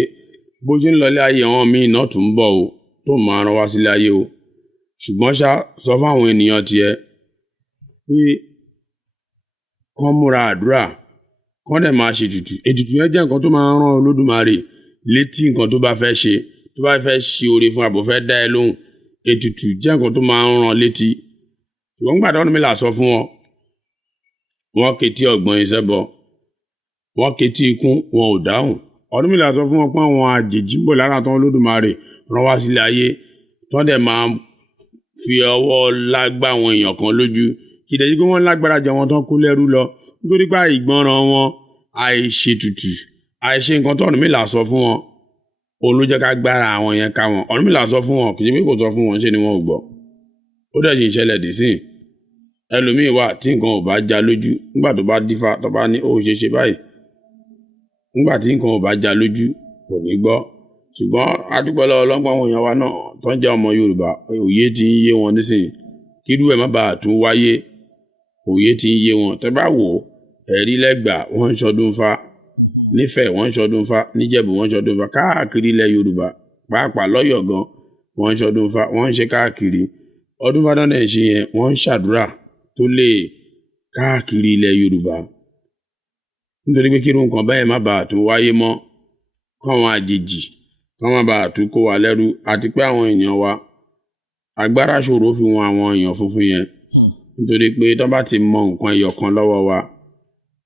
bó ṣe ń lọlé ayé àwọn míì náà tún ń bọ̀ o tó máa rán wá sílé ayé o ṣùgbọ́n ṣá sọ fún àwọn ènìyàn tiẹ̀ pé kán múra àdúrà kán dẹ̀ máa ṣe ètùtù yẹn jẹ́ nǹkan tó máa ń rán Olódùmarè létí nǹkan tó bá fẹ́ ṣe tó bá fẹ́ ṣe oore fún àbò fẹ́ dá ẹ lóhùn ètùtù jẹ́ nǹkan tó máa ń rán létí ṣùgbọ́n gbàdá Ọ̀rúnmìlà sọ fún wọn ketí ọ̀gbọ́n ìṣẹ́bọ wọ́n ketí ikún wọn ò dáhùn Ọ̀rúnmìlà sọ fún wọn pé àwọn àjèjì ń bọ̀ lára tán Olódùmarè rán wá sílé ayé tán dẹ̀ máa fi ọwọ́ lágbá àwọn èèyàn kan lójú kì í dẹ̀ yí pé wọ́n lágbára jẹ wọn tán kó lẹ́rú lọ nítorí pé àìgbọràn wọn àìṣètùtù àìṣe nǹkan tó Ọ̀rúnmìlà sọ fún wọn òun ló jẹ́ ká gbára àwọn yẹn ká wọn Ọ̀rúnmìlà sọ fún wọn kì í ṣe pé kò sọ fún wọn ṣe ni wọn ò gbọ́ ó dẹ̀ sì ń ṣẹlẹ̀ dì sí ẹlòmíì wà tí nǹkan ò bá já lójú nígbà tó bá dífá tó bá ní ó ṣe báyìí nígbà tí nǹkan ò bá já lójú kò ní gbọ́ ṣùgbọ́n adúpẹ́ lọ́wọ́ ọlọ́pàá àwọn èèyàn wa náà tó ń jẹ́ ọmọ Yorùbá òye ti ń yé wọn nísìnyí kírú ẹ̀ má bàa tún wáyé òye ti ń yé wọn tẹ́ bá wò ẹ̀rí lẹ́gbà wọ́n ń ṣọdún Ifá nífẹ̀ẹ́ wọ́n ń ṣọdún Ifá níjẹ̀bú wọ́n ń ṣọdún Ifá káàkiri ilẹ̀ Yorùbá pàápàá lọ́yọ̀ gan wọ́n ń ṣọdún Ifá wọ́n ń ṣe káàkiri ọdún Ifá dáná ṣe yẹn wọ́n ń ṣàdúrà tó lè káàkiri ilẹ̀ Yorùbá nítorí pé kírú nǹkan bẹ́ẹ̀ má bàa tún wáyé mọ́ káwọn àjèjì kán má bàa tún kó wa lẹ́rú àti pé àwọn èèyàn wa agbára ṣòro fi wọn àwọn èèyàn funfun yẹn nítorí pé tó bá ti mọ nǹkan ẹyọ kan lọ́wọ́ wa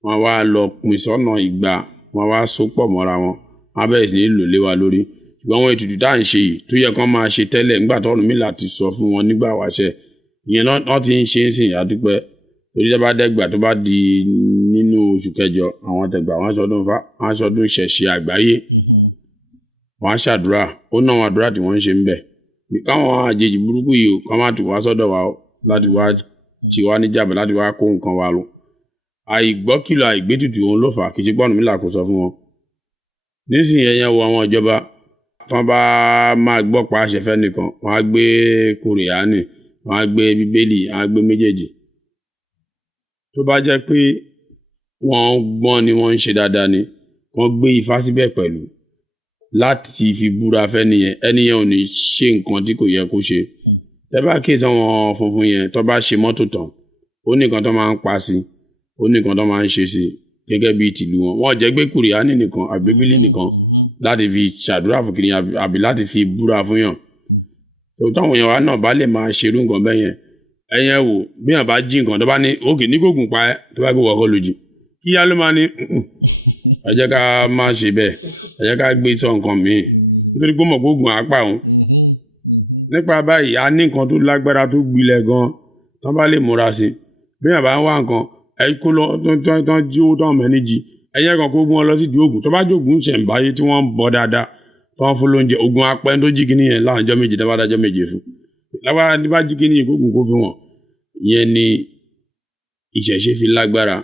wọ́n wá lọ pín sọ́nà ìgbà wọ́n wá so pọ̀ mọ́ra wọn wọ́n bẹ̀rẹ̀ sí ní lò lé wa lórí ṣùgbọ́n àwọn ètùtù tá à ń ṣe yìí tó yẹ kán máa ṣe tẹ́lẹ̀ nígbà tó Ọ̀rúnmìlà ti sọ fún wọn nígbà wáṣẹ ìyẹn náà ti ń ṣe é sìn àdúpẹ́ torí tó bá dẹ́gbà tó bá di nínú oṣù kẹjọ àwọn tẹ̀gbà wọ́n ṣọdún Ifá wọ́n ṣọdún ìṣẹ̀ṣe àgbáyé wọ́n ṣàdúrà ó náà wọn àdúrà tí wọ́n ń ṣe ń bẹ̀ bí káwọn àjèjì burúkú yìí ó kán má tù wá sọ́dọ̀ wa láti wá tì wá níjàmbá láti wá kó nǹkan wa lọ àìgbọ́kìlọ̀ àìgbétùtù òun ló fà á kì í ṣe pé Ọ̀rúnmìlà kò sọ fún wọn nísìnyí ẹ̀yẹn wo àwọn ìjọba tán bá máa gbọ́ pa àṣẹ fẹ́ nìkan wọ́n á gbé Kùránì wọ́n á gbé Bíbélì wọ́n á gbé méjèèjì tó bá jẹ́ pé wọ́n gbọ́n ni wọ́n ń ṣe dáadáa ni wọ́n gbé Ifá síbẹ̀ pẹ̀lú láti fi búra fẹ́niyẹn ẹniyẹn ò ní ṣe nǹkan tí kò yẹ kó ṣe tẹ́bá kéèsì àwọn funfun yẹn tó bá ṣe mọ́tò tán ó ní nǹkan tó máa ń pa sí ó ní nǹkan tó máa ń ṣe sí gẹ́gẹ́ bíi tìlú wọn wọ́n jẹ́ gbé Kùránì nìkan àbí Bíbélì nìkan láti fi ṣàdúrà fún kìnìyàn àbí láti fi búra fún yàn tó táwọn èèyàn wa náà bá lè máa ṣerú nǹkan bẹ́ẹ̀ yẹn ẹ̀yẹn wò bí yàn bá jí nǹkan tó bá ní òkè ní gògùn pa ẹ́ tó bá gbé wọ́kọ́ lójú kíyá ló máa ní ẹ jẹ́ ká má ṣe bẹ́ẹ̀ ẹ jẹ́ ká gbé sọ nǹkan míì nítorí pé mọ̀ gbógun àápà òun nípa báyìí a ní nǹkan tó lágbára tó gbilẹ̀ gan tán bá lè múra sí bí yàn bá ń wá nǹkan ẹ kó lọ tán jí owó tán mẹ́ni jí ẹ̀yẹ́ kan kó gún ọ lọ sí ìdí ògùn tó bá jógun ṣẹ̀ǹbáyé tí wọ́n ń bọ́ dáadáa tán fún lóúnjẹ ogun apẹ́ tó jí kíní yẹn láwọn ọjọ́ méje tó bá dájọ́ méje fún lágbára ní bá jí kíní yẹn kógun kó fi wọn ìyẹn ni ìṣẹ̀ṣe fi lágbára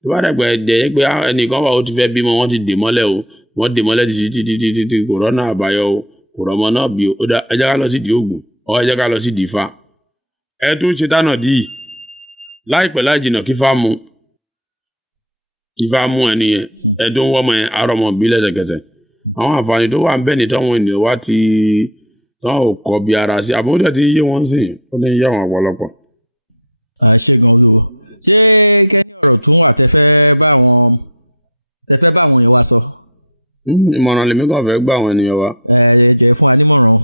tó bá dàgbà ẹ̀dẹ̀ pé ẹnìkan wà ó ti fẹ́ bímọ wọ́n ti dè mọ́lẹ̀ o wọ́n dè mọ́lẹ̀ títí kò rọ́nà àbáyọ o kò rọ́mọ náà bí o ó dá ẹ jẹ́ ká lọ sí ìdí ògùn ọ ẹ jẹ́ ká lọ sí ìdí Ifá ẹ tó ṣe tánà dì í láìpẹ́ láì jìnnà kí Ifá mu Ifá mú ẹni yẹn ẹdún wọ́mọ yẹn arọmọ bí lẹ́sẹ̀kẹsẹ̀ àwọn àǹfààní tó wà ń bẹ̀ ní táwọn ènìyàn wá ti tán ò kọ bí ara sí àbúrò tí ń yé wọn sí ó ní yé àwọn ọ̀pọ̀lọpọ̀. ṣé kẹ́kẹ́ tún àtẹ́fẹ́ bá àwọn ìwà sọ. Ìmọ̀ràn lèmi kàn fẹ́ gbà àwọn ènìyàn wa. Ẹ̀jẹ̀ fún anímọ̀ràn.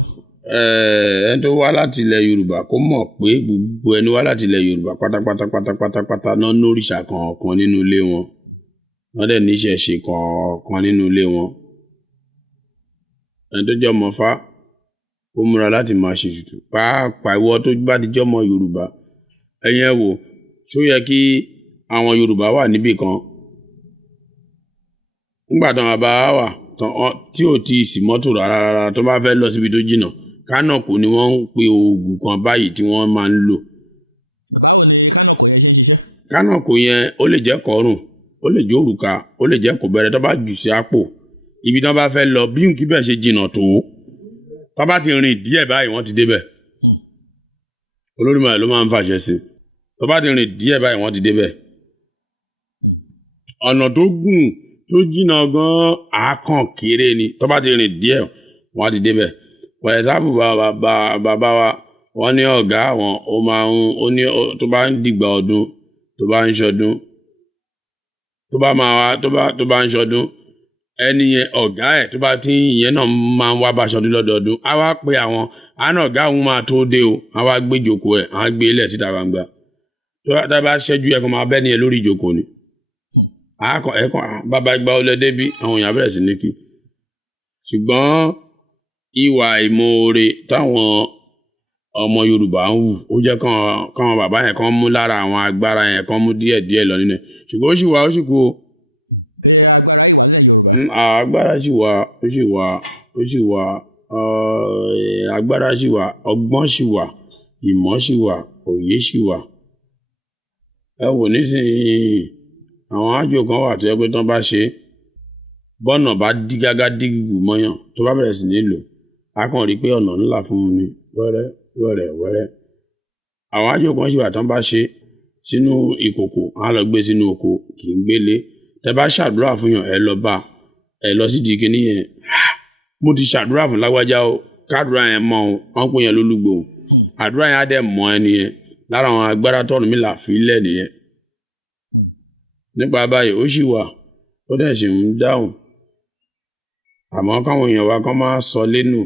Ẹni tó wá láti ilẹ̀ Yorùbá kó mọ̀ pé gbogbo ẹni wá láti ilẹ̀ Yorùbá pátápátá náà lóríṣà kọ̀ọ̀kan nínú ilé wọn wọ́n dẹ̀ níṣẹ́ ṣe kọ̀ọ̀kan nínú ilé wọn. Ẹni tó jẹ́ ọmọ Ifá ó múra láti máa ṣe ètùtù pàápàá ìwọ tó bá ti jẹ́ ọmọ Yorùbá ẹ̀yin ẹ wò ṣó yẹ kí àwọn Yorùbá wà níbì kan nígbà tán bàbá wà tí ò ti sì mọ́tò rárá tó bá fẹ́ lọ síbi tó jìnnà kánọ̀kù ni wọ́n ń pe oògùn kan báyìí tí wọ́n máa ń lò. Kánọ̀kù yẹn ó lè jẹ́ kọ́rùn ó lè jẹ́ òrùka ó lè jẹ́ kòbẹ̀rẹ̀ tó bá jù sí àpò ibi tó bá fẹ́ lọ bí nkí bẹ́ẹ̀ ṣe jìnnà tó tó bá ti rìn díẹ̀ báyìí wọ́n ti débẹ̀. Olódùmarè ló máa ń fàṣẹ sí tó bá ti rìn díẹ̀ báyìí wọ́n ti débẹ̀. Ọ̀nà tó gùn tó jìnnà gan-an àákàn kéré ni tó bá ti rìn díẹ̀ wọ́n ti débẹ̀. Pẹ̀lú tábù bàbá wa wọ́n ní ọ̀gá àwọn ó máa ń ó ní tó bá ń dìgbà ọdún tó bá ń ṣọdún tó bá ń ṣọdún ẹni yẹn ọ̀gá ẹ̀ tó bá ti ìyẹn náà máa ń wá bá ṣọdún lọ́dọọdún á wá pé àwọn àna ọ̀gá òun máa tó dé o á wá gbé ìjókòó ẹ̀ á gbé ilẹ̀ síta gbangba tó bá ṣẹ́jú ẹ̀ kan máa bẹ́ ni ẹ lórí ìjókòó ni ẹ̀kan bàbá ìgbà olè débí àwọn èèyàn bẹ̀rẹ̀ sí ní kí. Ṣùgbọ́n ìwà ìmoore táwọn ọmọ Yorùbá ń hù ó jẹ́ káwọn bàbá yẹn kan mú lára àwọn agbára yẹn kan mú díẹ̀ lọ nínú ẹ̀ ṣùgbọ́n ó sì kú o. Agbára sì wà agbára sì wà ọgbọ́n sì wà ìmọ̀ sì wà òye sì wà. Ẹ wò nísìnyí àwọn àjò kan wà tó yẹ pé tán bá ṣe bọ́nà bá dí gágá dí gígù mọ́yàn tó bá bẹ̀rẹ̀ sí ní lò á kàn rí pé ọ̀nà ńlá fún un ni wẹ́rẹ́. Àwọn àjò kan sì wà tán bá ṣe sínú ìkòkò á lọ gbé sínú oko kì í gbélé tẹ bá ṣàdúrà fún yàn ẹ lọ bá ẹ lọ sí di kíní yẹn mo ti ṣàdúrà fún lágbájá o kádùrà yẹn mọ wọn pè yẹn lólúgbò àdúrà yẹn á dẹ̀ mọ ẹni yẹn lára àwọn agbára tọ́rùnmìlà fílẹ̀ nìyẹn. Nípa báyìí ó sì wà ó dẹ̀ sì ń dáhùn àmọ́ káwọn èèyàn wa kán máa sọ lẹ́nu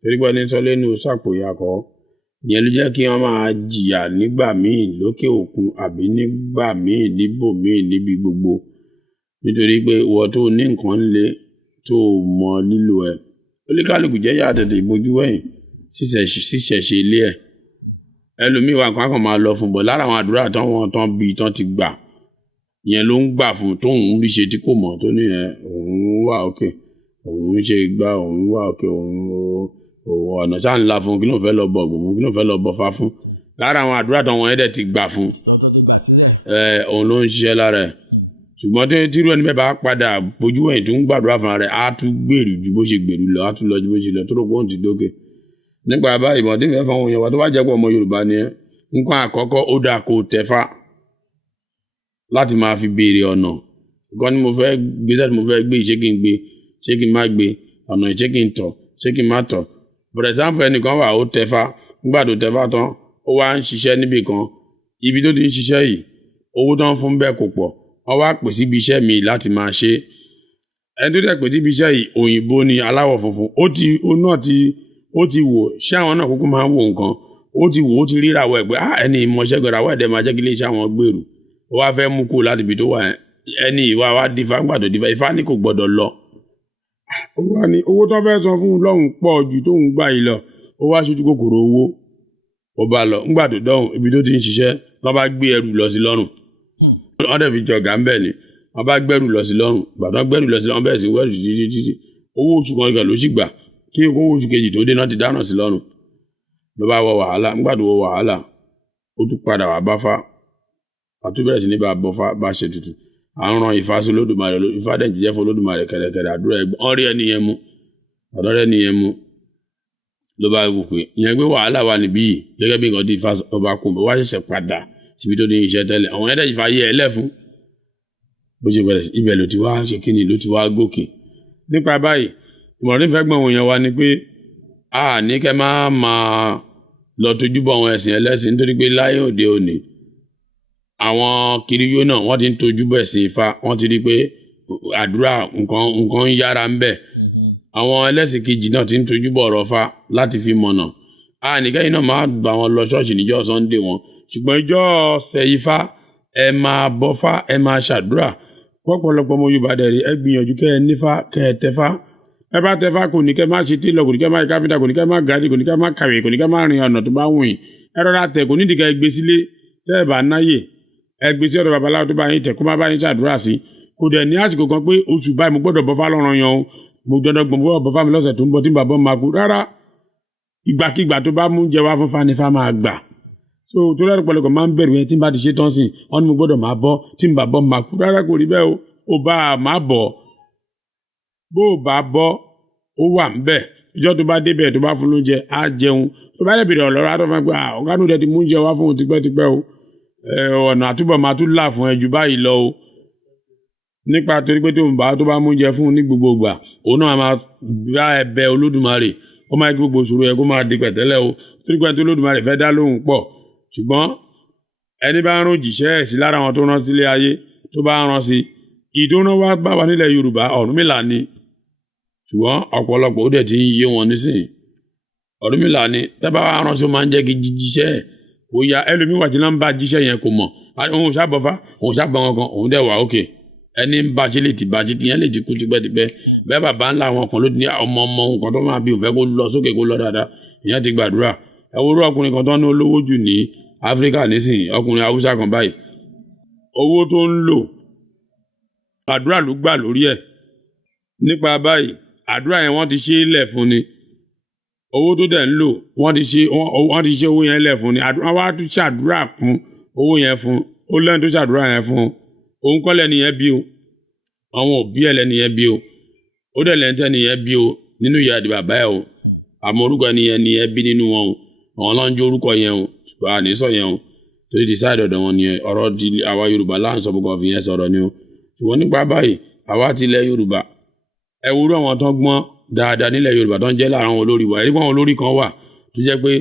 torí pé ní sọ lẹ́nu sàpòyà kọ́ ìyẹn ló jẹ́ kí wọ́n máa jìyà nígbà míì lókè òkun àbí nígbà míì níbòmíì níbi gbogbo nítorí pé ìwọ tó ní nǹkan lé tó mọ lílo ẹ̀ oníkálùkù jẹ́ yà tètè ìbojú wẹ̀yìn ṣíṣẹ̀ṣe ilé ẹ̀ ẹlòmíì wà kàn máa lọ fún bọ̀ lára àwọn àdúrà tán bí tán ti gbà ìyẹn ló ń gbà fún tóun rí ṣe tí kò mọ̀ tó ní ẹ òun wà òkè òun ṣe gbà òun wà òkè òun ọ̀nà sáà ńlá fún kí ló ń fẹ́ lọ bọ̀ ògùn kí ló ń fẹ́ lọ bọ̀ fá fún lára àwọn àdúrà táwọn ẹ̀dẹ̀ ti gbà fún òun ló ń ṣiṣẹ́ lára ẹ̀ ṣùgbọ́n tí irú ẹni bẹ́ẹ̀ bá padà bójú ẹ̀yìn tó ń gbàdúrà fún ara rẹ̀ á tún gbèrú ju bó ṣe gbèrú lọ á tún lọ ju bó ṣe lọ tó rò pé òun ti dókè. Nípa báyìí ìmọ̀ tí ìfẹ́ fáwọn èèyàn wa tó bá jẹ́ pọ̀ ọmọ Yorùbá ni ẹ́ nǹkan àkọ́kọ́ ó dáa kó tẹ̀fá láti máa fi béèrè ọ̀nà nǹkan ni mo fẹ́ gbé sẹ́ni mo fẹ́ gbé ṣé kí n gbé ṣé kí n má gbé ọ̀nà ṣé kí n tọ̀ ṣé kí n má tọ̀. For example ẹnìkan wà ó tẹ̀fá nígbà tó tẹ̀fá tán ó wá ń ṣiṣẹ́ níbì kan ibi tó ti ń ṣiṣẹ́ yìí owó tó ń fún bẹ́ẹ̀ kò pọ̀ wọ́n wá pè síbi iṣẹ́ mi láti máa ṣe ẹni tó dẹ̀ pè síbi iṣẹ́ yìí òyìnbó ni aláwọ̀ funfun ó ti wò ṣé àwọn náà kúkú máa ń wo nǹkan ó ti wò ó ti ríra wọ̀ ẹ̀ pé ẹni ìmọ̀ṣẹ́ gbọ́dọ̀ àwọn ẹ̀dẹ̀ máa jẹ́ kí ilé iṣẹ́ àwọn gbèrú ó wá fẹ́ mú kó láti ibi tó wà ẹni ìwà wa dífá ńgbà tó dífá Ifá ní kò gbọ́dọ̀ lọ. ó wá ní owó tó fẹ́ san fún un lọ́hùn pọ̀ ju tóun gbà yìí lọ ó wá ṣojú kòkòrò owó ó bá lọ ńgbà tó dọ̀hùn ibi tó ti ń ṣiṣẹ́ lọ́ bá gbé ẹrù lọ sí lọ́rùn wọ́n dẹ̀ fi jọ̀gá ń bẹ̀ ni wọ́n bá gbẹ́rù lọ sí lọ́rùn gbàdán gbẹ́rù lọ sí lọ́rùn bẹ́ẹ̀ sí wẹ́rù títí owó oṣù kan ló sì gbà kí owó oṣù kejì tó dé náà ti dáná sí lọ́rùn ló bá wọ wàhálà ńgbà tó wọ wàhálà ó tún padà wà bá Fá àtúbẹ̀rẹ̀ sí ní bá bọ́ Fá bá ṣe tutù à ń ran Ifá sí Olódùmarè Ifá dẹ̀ jíjẹ́ fún Olódùmarè kẹ̀rẹ̀kẹ̀rẹ̀ àdúrà ẹgbọ́n ọ̀rí ẹni yẹn mú ọ̀dọ́ rẹ̀ ni yẹn mú ló bá wù pé ìyẹn gbé wàhálà wà níbí yìí gẹ́gẹ́ bí nǹkan tí Ifá ọba kún bó wá ṣẹ̀ṣẹ̀ padà síbi tó ní iṣẹ́ tẹ́lẹ̀ àwọn ẹ̀dẹ̀ Ifá yẹ ẹlẹ́ fún bó ṣe bẹ̀rẹ̀ ibẹ̀ ló ti wá ṣe kíni ló ti wá gòkè. Nípa báyìí ìmọ̀ràn tí ń fẹ́ gbọ́n òun yẹn wá ni pé a ní kẹ́ máa lọ tójú bọ̀ àwọn ẹ̀sìn ẹlẹ́sìn nítorí pé láyé òde òní àwọn kiriyó náà wọ́n ti ń tójú bọ̀ ẹ̀sìn Ifá, wọ́n ti rí pé àdúrà nǹkan ń yára ń bẹ̀. Àwọn ẹlẹ́sìn kejì náà ti ń tójú bọ̀ ọ̀rọ̀ Ifá láti fi mọ̀nà. A ní kẹ́yìn náà máa gbà wọn lọ ṣọ́ọ̀ṣì níjọ́ Sunday wọn, ṣùgbọ́n ìjọ́ ọ̀sẹ̀ Ifá ẹ máa bọ́fá ẹ máa ṣàdúrà. Pọ̀pọ̀lọpọ̀ ọmọ Yorùbá dẹ̀ rí ẹ gbìyànjú kẹ́ ẹ nífá kẹ́ ẹ tẹfá. Ẹ bá tẹfá kò ní kẹ́ má ṣe télọ̀, kò ní kẹ́ má káfíńtà, kò ní kẹ́ má gàdí, kò ní kẹ́ má kàwé, kò ní kẹ́ má rin ọ̀nà tó bá wùn yín. Ẹ rọra tẹ̀ kò nídìí kẹ́ ẹ gbé sílé tẹ́ ẹ bá náyè. Ẹ gbé sí ọ̀dọ̀ babaláwo tó bá yín tẹ̀ kó má bá yín ṣàdúrà sí. Kò dẹ̀ ní àsìkò kan pé oṣù báyìí mo gbọ́dọ̀ bọ́fá lọ́rọ̀ yan o, mo gbọ́dọ̀ bọ́fá mi lọ́sẹ̀ tó ń bọ̀ tí bàbá máa kú. Rárá, ìgbàkigbà tó bá mú jẹ wá fún Fánífá máa gbà. So tó lẹ́rù pẹ̀lú máa ń bẹ̀rù yẹn tí n bá ti ṣe tán sí wọn ni mo gbọ́dọ̀ máa bọ́ tí n bá bọ́ máa kú. Rárá kò rí bẹ́ẹ̀ o, ò bá a máa bọ̀. Bó o bá bọ́ ó wà ń bẹ̀. Ìjọ́ tó bá débẹ̀ tó bá fún lóúnjẹ á jẹun. Tó bá lè bèrè ọ̀lọ́rọ̀ á tó fẹ́ pé ọ̀gá nù dẹ̀ ti mú oúnjẹ wá fún òun tipẹ́tipẹ́ o. Ọ̀nà àtúbọ̀ máa tún là fún ẹ jù báyìí lọ o. Nípa torí pé tó bá mú oúnjẹ fún un ní gbogbo ìgbà òun náà máa bá ẹ bẹ Olódùmarè, ó máa kí gbogbo ìṣòro ẹ kó máa di pẹ̀tẹ́lẹ̀ o. Torí pé Olódùmarè fẹ́ dá lóhùn pọ̀, ṣùgbọ́n ẹni bá rán òjìṣẹ́ ẹ̀ sí lára àwọn tó rán sílé ayé tó bá rán sí ìdóná wá bá wa nílẹ̀ Yorùbá Ọ̀rúnmìlà ni, ṣùgbọ́n ọ̀pọ̀lọpọ̀ ó dẹ̀ ti ń yé wọn nísìnyí. Ọ̀rúnmìlà ni tẹ́bá wá rán sí ó máa ń jẹ́ kí jíṣẹ́ ẹ̀ kó ya ẹlòmíì wà tí náà ń bá jíṣẹ́ yẹn kò mọ̀ òun ṣàbọ̀fá òun ṣàbọ̀ wọn kan òun dẹ̀ wà ókè ẹni ń bá ṣe lè ti bàjẹ́ ti yẹn lè ti kú tipẹ́tipẹ́. Bẹ́ẹ̀ bàbá ńlá àwọn kan ló ní ọmọ nǹkan tó máa bí òun fẹ́ kó lọ sókè kó lọ dáadáa, ìyẹn ti gbàdúrà. Ẹ wo ọkùnrin kan tó ní olówó jù ní Áfíríkà nísìnyí, ọkùnrin Haúsá kan báyìí, owó tó ń lò àdúrà ló gbà lórí ẹ̀. Nípa báyìí àdúrà yẹn wọ́n ti ṣe é lẹ̀ fún ni, owó tó dẹ̀ ń lò wọ́n ti ṣe owó yẹn lẹ̀ fún ni. Àdúrà wá tún ṣàdúrà kún owó yẹn fún, ó lẹ́nu tó ṣàdúrà yẹn fún, òun kọ́ lẹ́ni yẹn bí o, àwọn òbí ẹ̀ lẹ́ni yẹn bí o, ó dẹ̀ lẹ́ni tẹ́ni yẹn bí o nínú ìyá àti bàbá ẹ̀ o, àmọ́ orúkọ ẹni yẹn ni ẹ bí nínú wọn o, àwọn ọlọ́njọ́ orúkọ yẹn o, ṣùgbọ́n àníṣọ yẹn o, torí ti sáà dọ̀dọ̀ wọn ni ọ̀rọ̀ ti àwa Yorùbá láǹsọ̀ gbogbo ọ̀fìn yẹn sọ̀rọ̀ ni o. Ṣùgbọ́n nípa báyìí àwa ti ilẹ̀ Yorùbá ẹ wúrú àwọn tó gbọ́n dáadáa nílẹ̀ Yorùbá tó ń jẹ́ lára àwọn olórí wa, ẹ̀rígbọ́n olórí kan wà tó jẹ́ pé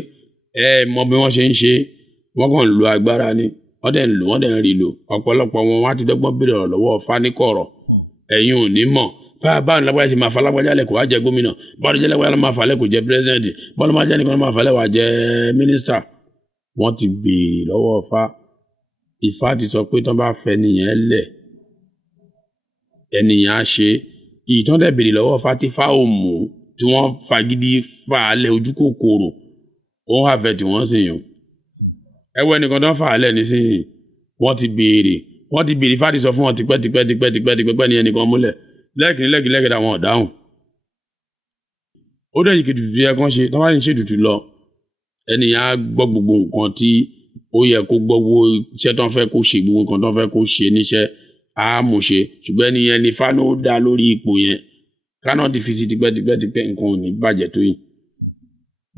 ẹ mọ bí wọ́n ṣe ń ṣe, wọ́n kàn ń lo agbára ni, wọ́n dẹ̀ ń lò wọ́n dẹ̀ ń rí lò. Ọ̀pọ̀lọpọ̀ wọn wá ti dọ́gbọ́n béèrè ọ̀rọ̀ lọ́wọ́ Fáníkọ̀rọ̀, ẹ̀yin ò ní mọ̀ báwo ni lágbájá ṣe máa fa lágbájá lẹ̀ kó wá jẹ gómìnà, báwo ni jẹ́ lágbájá máa fa lẹ̀ kó jẹ pírẹ́sidẹ̀ntì, báwo ni máa jẹ́ nìkan máa fa lẹ̀ wá jẹ mínísítà. Wọ́n ti béèrè lọ́wọ́ Ifá ti sọ pé tán bá fẹ́ nìyẹn lẹ̀ ẹnìyàn á ṣe ìtàn dẹ̀ béèrè lọ́wọ́ Fátífá òmù tí wọ́n fagídí fà á lẹ̀ ojú kòkòrò òun àfẹ́ tí wọ́n sì yàn. Ẹwọ́ ẹnìkan tó ń fà á lẹ̀ nísìnyí wọ́n ti béèrè Ifá ti sọ fún wọn tipẹ́ ní ẹnìkan múlẹ̀ lẹ́ẹ̀kìnlẹ́gẹ̀dà wọn ọ̀dáhùn. Ó dẹ̀ yìí kì tutù yẹ kán ṣe tán bá ń ṣe tutù lọ ẹnìyàn á gbọ́ gbogbo nǹkan tí ó yẹ kó gbọ́, gbogbo iṣẹ́ tán fẹ́ kó ṣe, gbogbo nǹkan tán fẹ́ kó ṣe níṣẹ́ á mú ṣe. Ṣùgbọ́n ẹnìyẹn ni Ifá ló dá lórí ipò yẹn, káná ti fi sí tipẹ́ nǹkan ò ní bàjẹ́ tó yìí.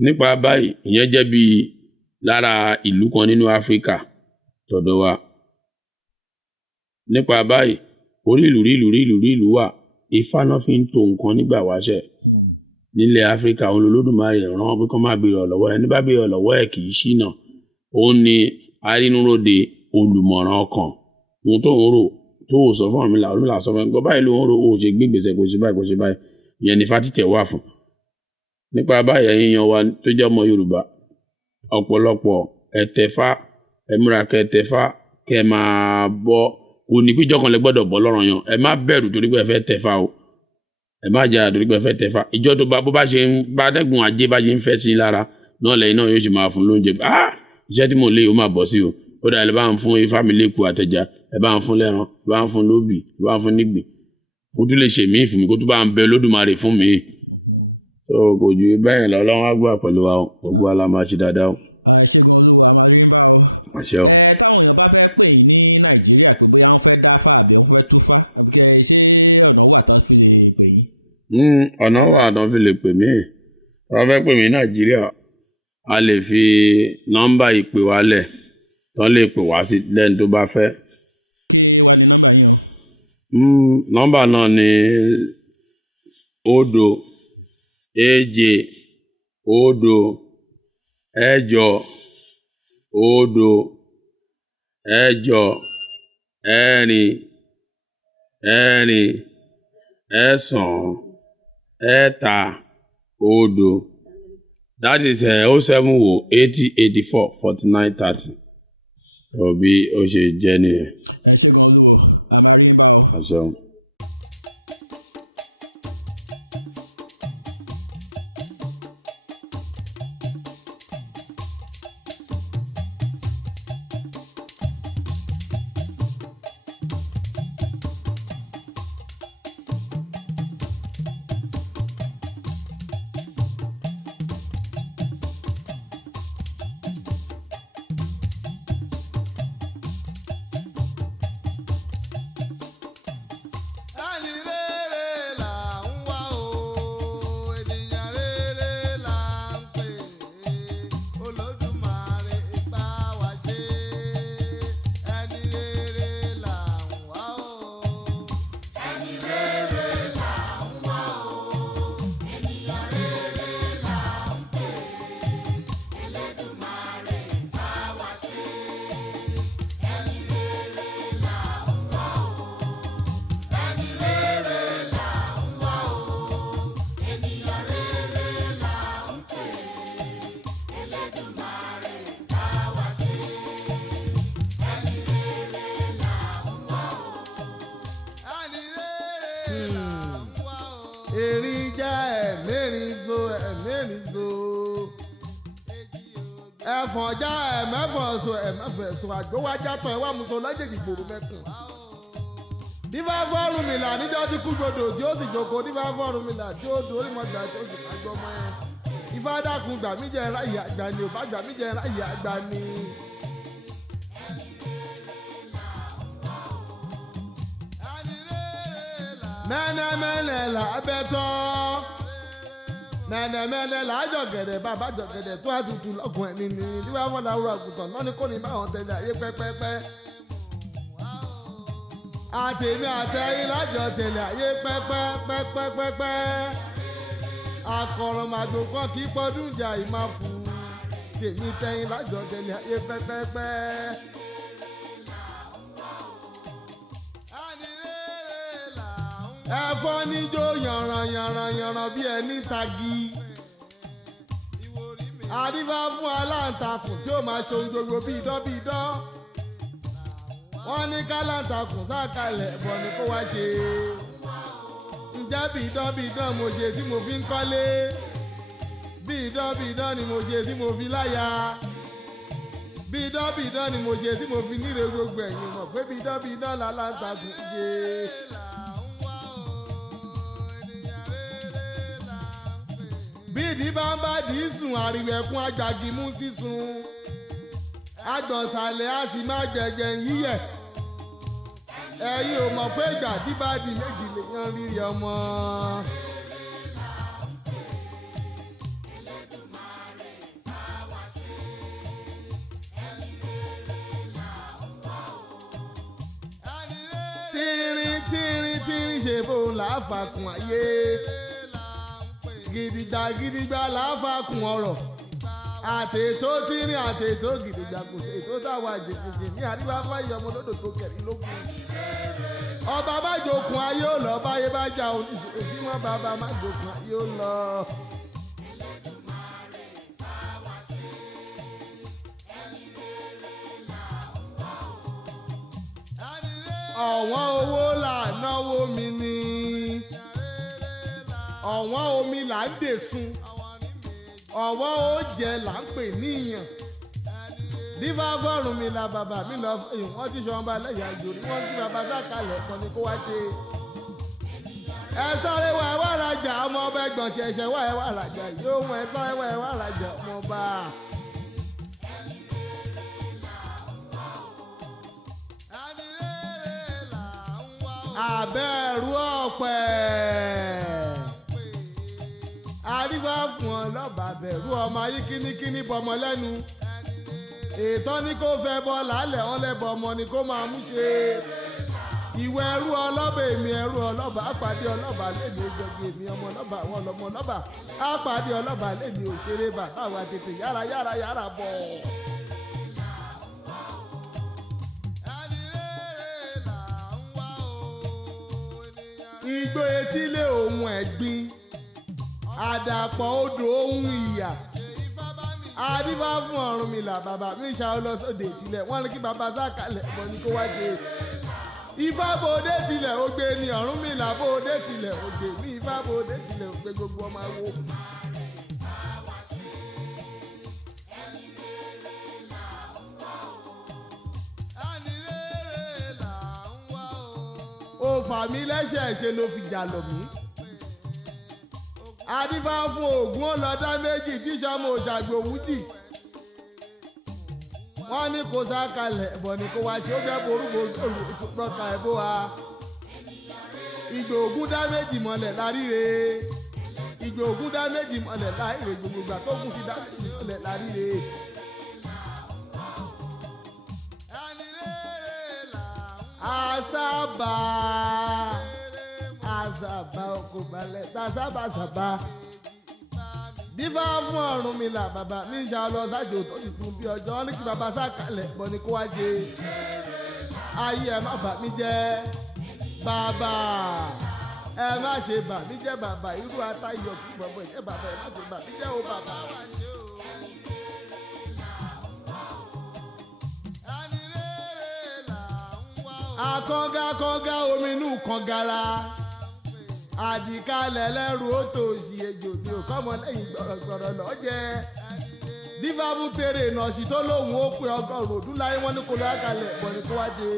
Nípa báyìí ìyẹn jẹ́ bí lára ìlú kan nínú Áfíríkà tọ̀dọ̀ wa. Nípa báyìí orí ìlú wà, Ifá náà fi ń to nǹkan nígbà wáṣẹ̀ nílẹ̀ Áfíríkà. Òun Olódùmarè rán pé kán máa béèrè ọ̀lọ́wọ́ ẹni bá béèrè ọ̀lọ́wọ́ ẹ̀ kì í ṣìnà. Òun ni arínúróde olùmọ̀ràn ọkàn, ohun tó ń rò tó ò sọ fún Ọ̀rúnmìlà sọ fún ẹ gbọ́ báyìí ló ń rò ó ṣe gbé ìgbésẹ̀ kò ṣe báyìí ìyẹn ni Ifá títẹ̀ wà fún. Nípa báyìí ẹ̀yin yan wa tó jẹ́ ọmọ Yorùbá ọ̀pọ̀lọpọ̀ ẹ̀tẹ̀fá ẹ̀múra kẹtẹ̀fá kẹ máa bọ́ òní píjọ́ kan lẹ gbọ́dọ̀ bọ́ lọ́rọ̀ yan. Ẹ má bẹ̀rù torí pé ẹ fẹ́ tẹ̀fá o, ẹ má jà torí pé ẹ fẹ́ tẹ̀fá. Ìjọ tó bó bá ṣe ń bá dẹ́gun ajé bá ṣe ń fẹ́ sí lára náà lẹ́yìn náà yóò ṣe máa fún lóúnjẹ. Iṣẹ́ tí mo lé o máa bọ̀ sí o, ó dà ẹ bá ń fún Ifá mi lẹ́kọ̀ọ́ àtẹ̀já, ẹ bá ń fún lẹ́ran, ẹ bá ń fún lóbì, ẹ bá ń fún nígbìn, kó tún lè ṣe mí fún mi, kó tún bá ń bẹ Olódùmarè fún mi. So kò ju bẹ́ẹ̀ lọ, Ọlọ́run á gbà pẹ̀lú wa o, gbogbo wa la máa ṣe dáadáa o. Àṣẹ o. Ọ̀nà wà tán fi lè pè mí, wọ́n fẹ́ pè mí Nàìjíríà a lè fi nọ́mbà ìpè wa lẹ̀ tán lè pè wá sí lẹ́ni tó bá fẹ́. Nọ́mbà náà ni 0 7 0 8 0 8 ẹ̀rin 9 0. That is 070 80 84 49 30. Bí ó ṣe jẹ́ nìyẹn. Àṣẹ. Erin já ẹ̀mẹ́rin so ẹ̀fọ̀n já ẹ̀mẹ́fọ̀n so ẹ̀mẹ́fẹ̀ so àgbówájá tán ẹ̀wà muso lọ́jẹ̀jì gbòòrò mẹ́kùn. Dífá fọ́rùnmìlà níjọ́ tí kú gbòdò tí ó sì jókòó dífá fọ́rùnmìlà tí ó dorí mọ́jà tí ó sì máa gbọ́ mọ́ ẹ. Ifá dákun gbà mí jẹ́ ráyè àgbà ni ò bá gbà mí jẹ́ ráyè àgbà ni. Mẹ́nẹ́mẹ́nẹ́ là á bẹ́ tọ́ mẹ́nẹ́mẹ́nẹ́ là á jọ̀gẹ̀dẹ̀ bàbá jọ̀gẹ̀dẹ̀ tó àtútù lọ́kùn ẹni ní tí wọ́n fọ́n láwùrọ̀ àgùntàn lọ́ní kò ní báwọn tẹ̀lé ayé pẹ́pẹ́pẹ́. Àtẹ̀mí àtẹ̀yìn lájọ tẹ̀lé ayé pẹ́pẹ́pẹ́pẹ́pẹ́. Àkọ̀rọ̀màgbò kan kì í pọ́dún ìjà ìmáfù tèmi tẹ̀yìn lájọ tẹ̀lé ayé pẹ́pẹ́pẹ́. Ẹ̀fọ́ níjó yànràn bí ẹni tagi. Àdífá fún aláǹtakùn tí ó máa ṣohun gbogbo bí idán. Wọ́n ní káláǹtakùn sáàkalẹ̀ ẹ̀bọ̀ ni kó wá ṣe. Ǹjẹ́ bí idán mo ṣe tí mo fi ń kọ́lé? Bí idán ni mo ṣe tí mo fi láya. Bí idán ni mo ṣe tí mo fi níre gbogbo ẹ̀yìn mọ̀ pé bí idán láláǹtakùn ṣe. Bí ìdí bá ń bá dì í sùn àríwẹ̀kún agbàgì mú sísun. Agbọ̀nsàlẹ̀ á sì máa gbẹ̀gbẹ̀ yíyẹ̀. Ẹ̀yin ò mọ̀ pé ìgbà díbàdì méjì lè yan rírì ọmọ. Tírín ṣe bóun láàfàkùn ayé. Gidigba láàfàkùn ọ̀rọ̀. Àtètò tírín àtètò gidigba kò sí ètò táwa jìjìjì ní àríwá fáyé ọmọ lódò tó kẹ̀rí lókun. Ọba má jòkun ayé ó lọ báyé bá jà òsì wọn bàbá má jòkun ayé ó lọ. Ọ̀wọ́n owó là náwó mi ni. Ọ̀wọ́n omi là ń dèsun. Ọ̀wọ́n oúnjẹ là ń pè níyàn. Dífá fọ́rùn mi la bàbá mi lọ fẹ́yìn wọ́n ti ṣọwọ́n bá lẹ́yìn àjò rí wọ́n ti bàbá sákàlẹ̀ kan ni kó wá ṣe. Ẹ sáré wá ẹ wá rajà ọmọ ọba ẹgbọ̀n ṣẹ̀ṣẹ̀ wá ẹ wá rajà yóò wọ́n ẹ sáré wá ẹ wá rajà ọmọ ọba. Àbẹ̀rù ọ̀pẹ̀. Àríwá fún ọ lọ́ba bẹ̀rù ọmọ ayé kíníkíní bọmọ lẹ́nu. Ètò ní kó fẹ́ bọ́ lálẹ́ wọn lẹ́bọ̀ ọmọ ni kó máa mú ṣe. ìwọ ẹrú ọlọ́ba èmi ẹrú ọlọ́ba àpàdé ọlọ́ba lèmi òjòjì èmi ọmọ ọlọ́ba àwọn ọlọ́mọ ọlọ́ba àpàdé ọlọ́ba lèmi òṣèré bàbá wa tètè yára bọ̀. igbó etílé ohun ẹ̀gbin àdàpọ̀ odò ohun ìyà adífá fún Ọ̀rúnmìlà bàbá mi ṣàwọn lọ sóde ìtìlẹ̀ wọ́n ní kí bàbá sákàlẹ̀ bọ̀ ní kó wá ṣe ifá bòde tilẹ̀ ó gbé ní Ọ̀rúnmìlà bòde tilẹ̀ ó gbé ní ifá bòde tilẹ̀ ó gbé gbogbo ọmọ wo. ó fà mí lẹ́sẹ̀ ṣe ló fi jà lọ̀ mí. adífá fún Ògún ọlọ́dá méjì tíṣọ́mọ òṣàgbòwújì wọ́n ní kó sákalẹ̀ ẹ̀bọ̀ ni kó wá ṣe ó fẹ́ borúkọ olùtọ́ka ẹ̀bọ́ wa. ìgbò Ògún dá méjì mọ́lẹ̀ láríre ìgbò Ògún dá méjì mọ́lẹ̀ láríre gbogbo ìgbà tó kún sí dá méjì mọ́lẹ̀ láríre. àṣàbà ọkọ̀ balẹ̀ tàṣàbàṣàbà dífá fún Ọ̀rúnmìlà bàbá mi ṣá lọ sájò tó ti fún bí ọjọ́ ní kí bàbá sákalẹ̀ bọ̀ ní kó wá ṣe ayé ẹ má bà mí jẹ́ bàbá ẹ má ṣe bà mí jẹ́ bàbá irú atayọ̀ kí bọ̀bọ̀ ìjẹ́ bàbá ẹ má ṣe bà mí jẹ́ o bàbá. akọ́ngá omi inú kàngara àdìkalẹ̀ lẹ́rù ó tó òsì ejò mi ò kọ́mọ lẹ́yìn gbọ̀rọ̀gbọ̀rọ̀ lọ́jẹ́ dífá fún tèrè ìnàṣì tó lóhùn ó pé 100 ọdún láyé wọn ní kó lọ́ọ́ kalẹ̀ bọ̀ ní kó wá jẹ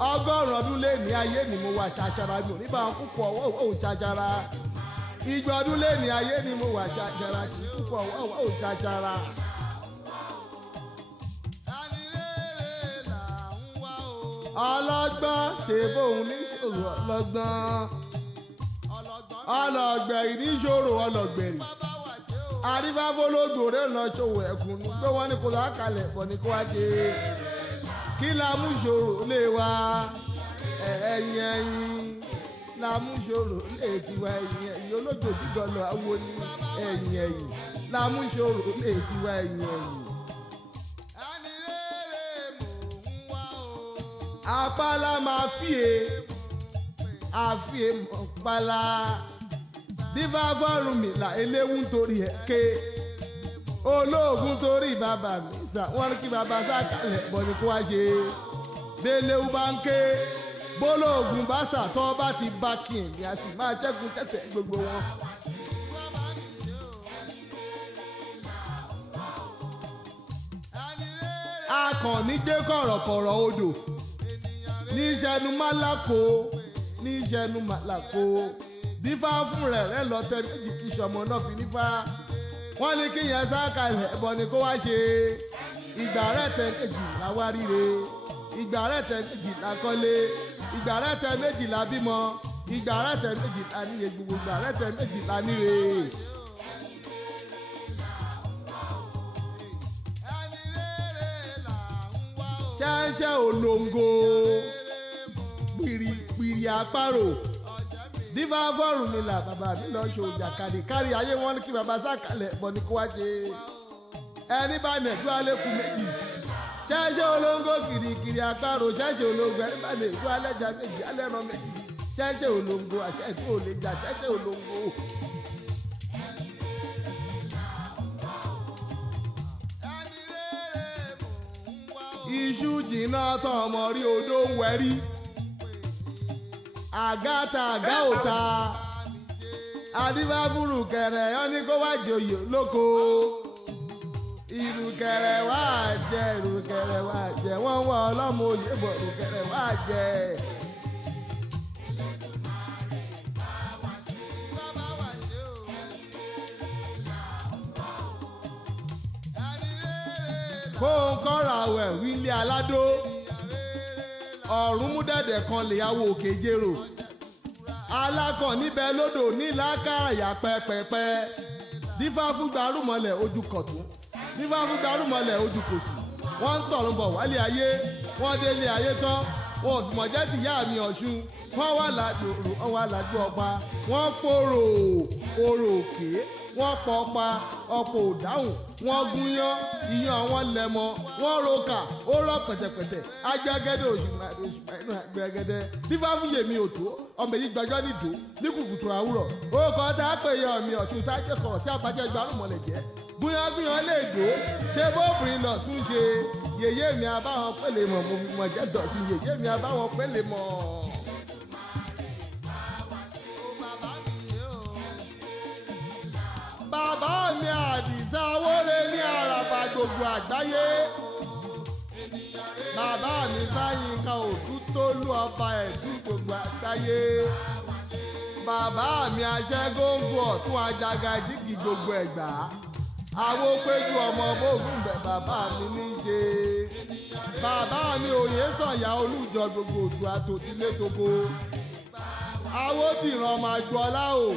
100 ọdún lé ní ayé ni mo wà ṣàṣàrà mi ò ní bá wọn púpọ̀ ọwọ́ ò ṣàṣàrà 100 ọdún lé ní ayé ni mo wà ṣàṣàrà kì í púpọ̀ ọwọ́ ò ṣàṣàrà. ọlọ́gbọ́n ṣe bóun níṣòro ọlọ́gbọ́n ìníṣòro ọlọ́gbẹ̀rì àrífáfólógbò rẹ̀ lọ ṣòwò ẹ̀kún ní pé wọ́n ní kó lọ́ọ́ kalẹ̀ bọ̀ ní kó wá ṣe kí lámúṣòro lè wá ẹ̀yìn lámúṣòro lè tiwa ẹ̀yìn olójó dídọ̀lọ́ awo ní ẹ̀yìn lámúṣòro lè tiwa ẹ̀yìn. apala máa àfíè mọ̀pálá dífá fọ́rùnmìlà eléwú torí ẹ̀ ké olóògùn torí bàbá mi sà wọ́n ní kí bàbá sákalẹ̀ bọ̀ ní kó wá ṣe bẹ́lẹ́wú bá ń ké bólóògùn bá sàtọ́ bá ti bá kí èmi a sì máa ṣẹ́gun tẹ̀tẹ̀ gbogbo wọn. akànnì gbé kọ̀rọ̀kọ̀rọ̀ odò ní ìṣẹ́nu málàkó dífá fún rẹ̀ lọ́tẹ̀ méjì tí sọmọ náà fi nífá wọ́n ní kí yẹn sákalẹ̀ ẹ̀bọ̀ ni kó wá ṣe ìgbà rẹ̀ tẹ̀ méjì láwá ríre ìgbà rẹ̀ tẹ̀ méjì lákọ́lé ìgbà rẹ̀ tẹ̀ méjì lábímọ ìgbà rẹ̀ tẹ̀ méjì láníre gbogbo ìgbà rẹ̀ tẹ̀ méjì láníre. ṣẹ́ṣẹ́ olóńgó pìrì àparò dífá fọ́rùnmìlà bàbá mi lọ ṣòjà kárí ayé wọn kí bàbá sákalẹ̀ bọ̀ ní kó wá ṣe ẹni bá nẹ̀dú alẹ́kùn méjì ṣẹ́ṣẹ́ olóńgó kìrìkìrì àparò ṣẹ́ṣẹ́ olóńgó ẹni bá nẹ̀dú alẹ́jà méjì alẹ́ran méjì ṣẹ́ṣẹ́ olóńgó àṣẹ ìdú òlè jà ṣẹ́ṣẹ́ olóńgó. iṣu jìnnà tán ọmọ rí odó ń wẹ̀rí àgàtà àgà òta adífáfúrú kẹrẹ ọ ní kó wá jòyè lóko ìrùkẹrẹ wá jẹ ìrùkẹrẹ wá jẹ wọn wá ọlọmọ òye bọ ìrùkẹrẹ wá jẹ. kó ń kọ́ra àwẹ̀ wílé aládó ọ̀run mú dẹ̀dẹ̀ kan lè yàwó òkè jèrò alákàn níbẹ̀ lódò nílàkàyà pẹ́pẹ́pẹ́ dífá fún gbarúmọlẹ̀ ojú kọ̀tún dífá fún gbarúmọlẹ̀ ojú kòsì wọ́n ń tọ̀run bọ̀ wálé ayé wọ́n délé ayé tán wọn ò fìmọ̀ jẹ́ tìyá mi Ọ̀ṣun wọ́n wà ládùúrò wọ́n wà ládùú ọba wọ́n pòrò orò òkè wọ́n pọ̀ ọpa ọ̀pọ̀ òdáhùn wọ́n gúnyán iyán wọn lẹ́mọ wọ́n roka ó rọ pẹ̀tẹ̀pẹ̀tẹ̀ agbẹ́gẹ́dẹ́ òṣùpá inú agbẹ́gẹ́dẹ́ fífá fún yèmí òtó ọmọ èyí gbàjọ́ nìdó ní kùkùtù àwùrọ̀ ó kọ́ tá a pè yọ mi Ọ̀ṣun tá a jẹ́ kọ̀ tí àbájẹ́ gbárùmọ̀lẹ̀ jẹ́ gúnyán lè dó ṣé bóbìnrin lọ sún ṣe yèyé mi abáwọn pèlè mọ̀ mo fi mọ̀ jẹ́ dọ̀tún yèyé mi abáwọn pèlè mọ̀. bàbá mi Àdìsá Wóré ní àràbà gbogbo àgbáyé bàbá mi Fáyínká Òdútólú ọba Ẹ̀dú gbogbo àgbáyé bàbá mi Aṣẹ́góńgò ọ̀tún Ajaga Jígì gbogbo Ẹ̀gbá Awópéjú ọmọ bóògùn bẹ̀ bàbá mi ní í ṣe bàbá mi Oyèsànyà Olújọ gbogbo òdù àtòtílé togo Awódìran ọmọ Àjọlá o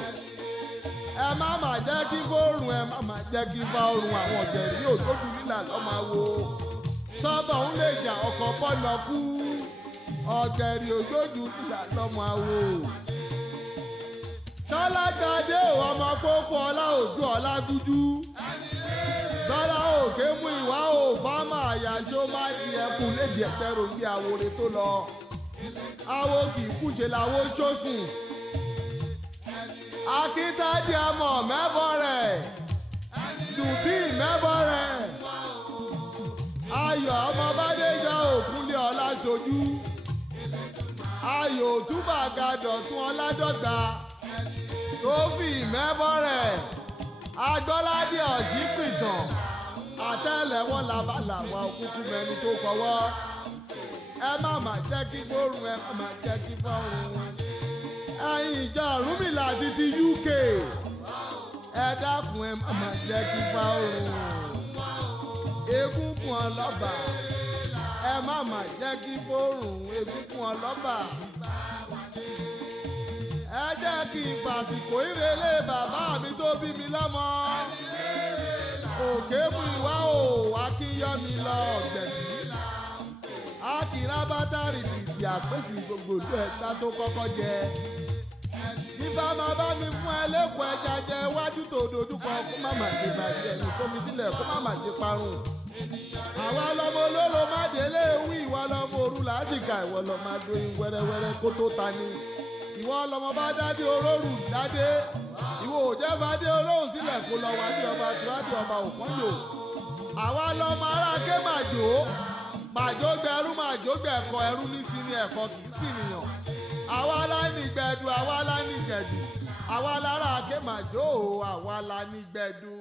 ẹ má má jẹ́ kí fóòrùn ẹ má má jẹ́ kí fáòrùn àwọn ọ̀gẹ̀rì yóò tójú nílà lọ́mọ wo sọ́bọ̀ ń lè jà ọkọ̀ bọ́lọ̀ kú ọ̀gẹ̀rì òjòjú nílà lọ́mọ wo. Tọ́lágbadé ò ọmọ pópó ọlá òjò ọlá gújú bọ́lá òkè mú ìwá ò fámà àyàṣó má di ẹkùn lédi ẹ̀tẹ́rò bí àwòrè tó lọ àwo kì í kúṣe làwo ṣóṣùn akíntádé ọmọ mẹ́bọ̀ rẹ̀ dùbí mẹ́bọ̀ rẹ̀ ayọ̀ ọmọ bádéjọ́ òkúnlé ọlá ṣojú ayọ̀ òtúbà gadọ̀tún ọládọ́gba tófì mẹ́bọ̀ rẹ̀ agbọ́ládé ọ̀jípìtàn àtẹ́lẹwọ́ labaláwa òkúkú mẹ́ni tó kọ́wọ́ ẹ má má jẹ́ kí fóòrùn ẹ má má jẹ́ kí fọ́ọ̀rùn ẹ̀yin ìjọ Ọ̀rúnmìlà àti ti UK ẹ dákun ẹ má má jẹ́ kí fọ́ọ̀rùn egúngún ọlọ́ba ẹ má má jẹ́ kí fóòrùn egúngún ọlọ́ba ẹ jẹ́ kí n fàsìkò ìrẹ̀lẹ̀ bàbá mi tó bí mi lọ́mọ òkè mú ìwá o akínyọ́mi lọ ọ̀gbẹ̀bí akínrábátà rìbìtì àpèsè gbogbo ìlú ẹ̀ka tó kọ́kọ́ jẹ bíbá máa bá mi fún ẹ lẹ́kọ̀ọ́ ẹja jẹ iwájú tó dojúkọ kó má má ṣe bàjẹ́ ẹni kó mi sílẹ̀ kó má má ṣe parun àwa lọmọ olóró má délé wí ìwọ lọmọ òru làásìkà ìwọ lọmọ adóyin wẹ́rẹ́wẹ́rẹ́ kó tó ta ni ìwọ lọmọ bá dádé olórù dádé ìwọ òjẹ́ bá dé olóhùn sílẹ̀ kó lọ wá dé ọba tìwádìí ọba òpọ́njò àwa lọmọ ará ké màjò màjò gbẹrú màjò gbẹ̀kọ ẹrú ní sinmi ẹ̀kọ́ kì í sì nìyàn àwa la ní gbẹ̀dù àwa la ní gbẹ̀dù àwa lára ké màjò àwa la ní gbẹ̀dù.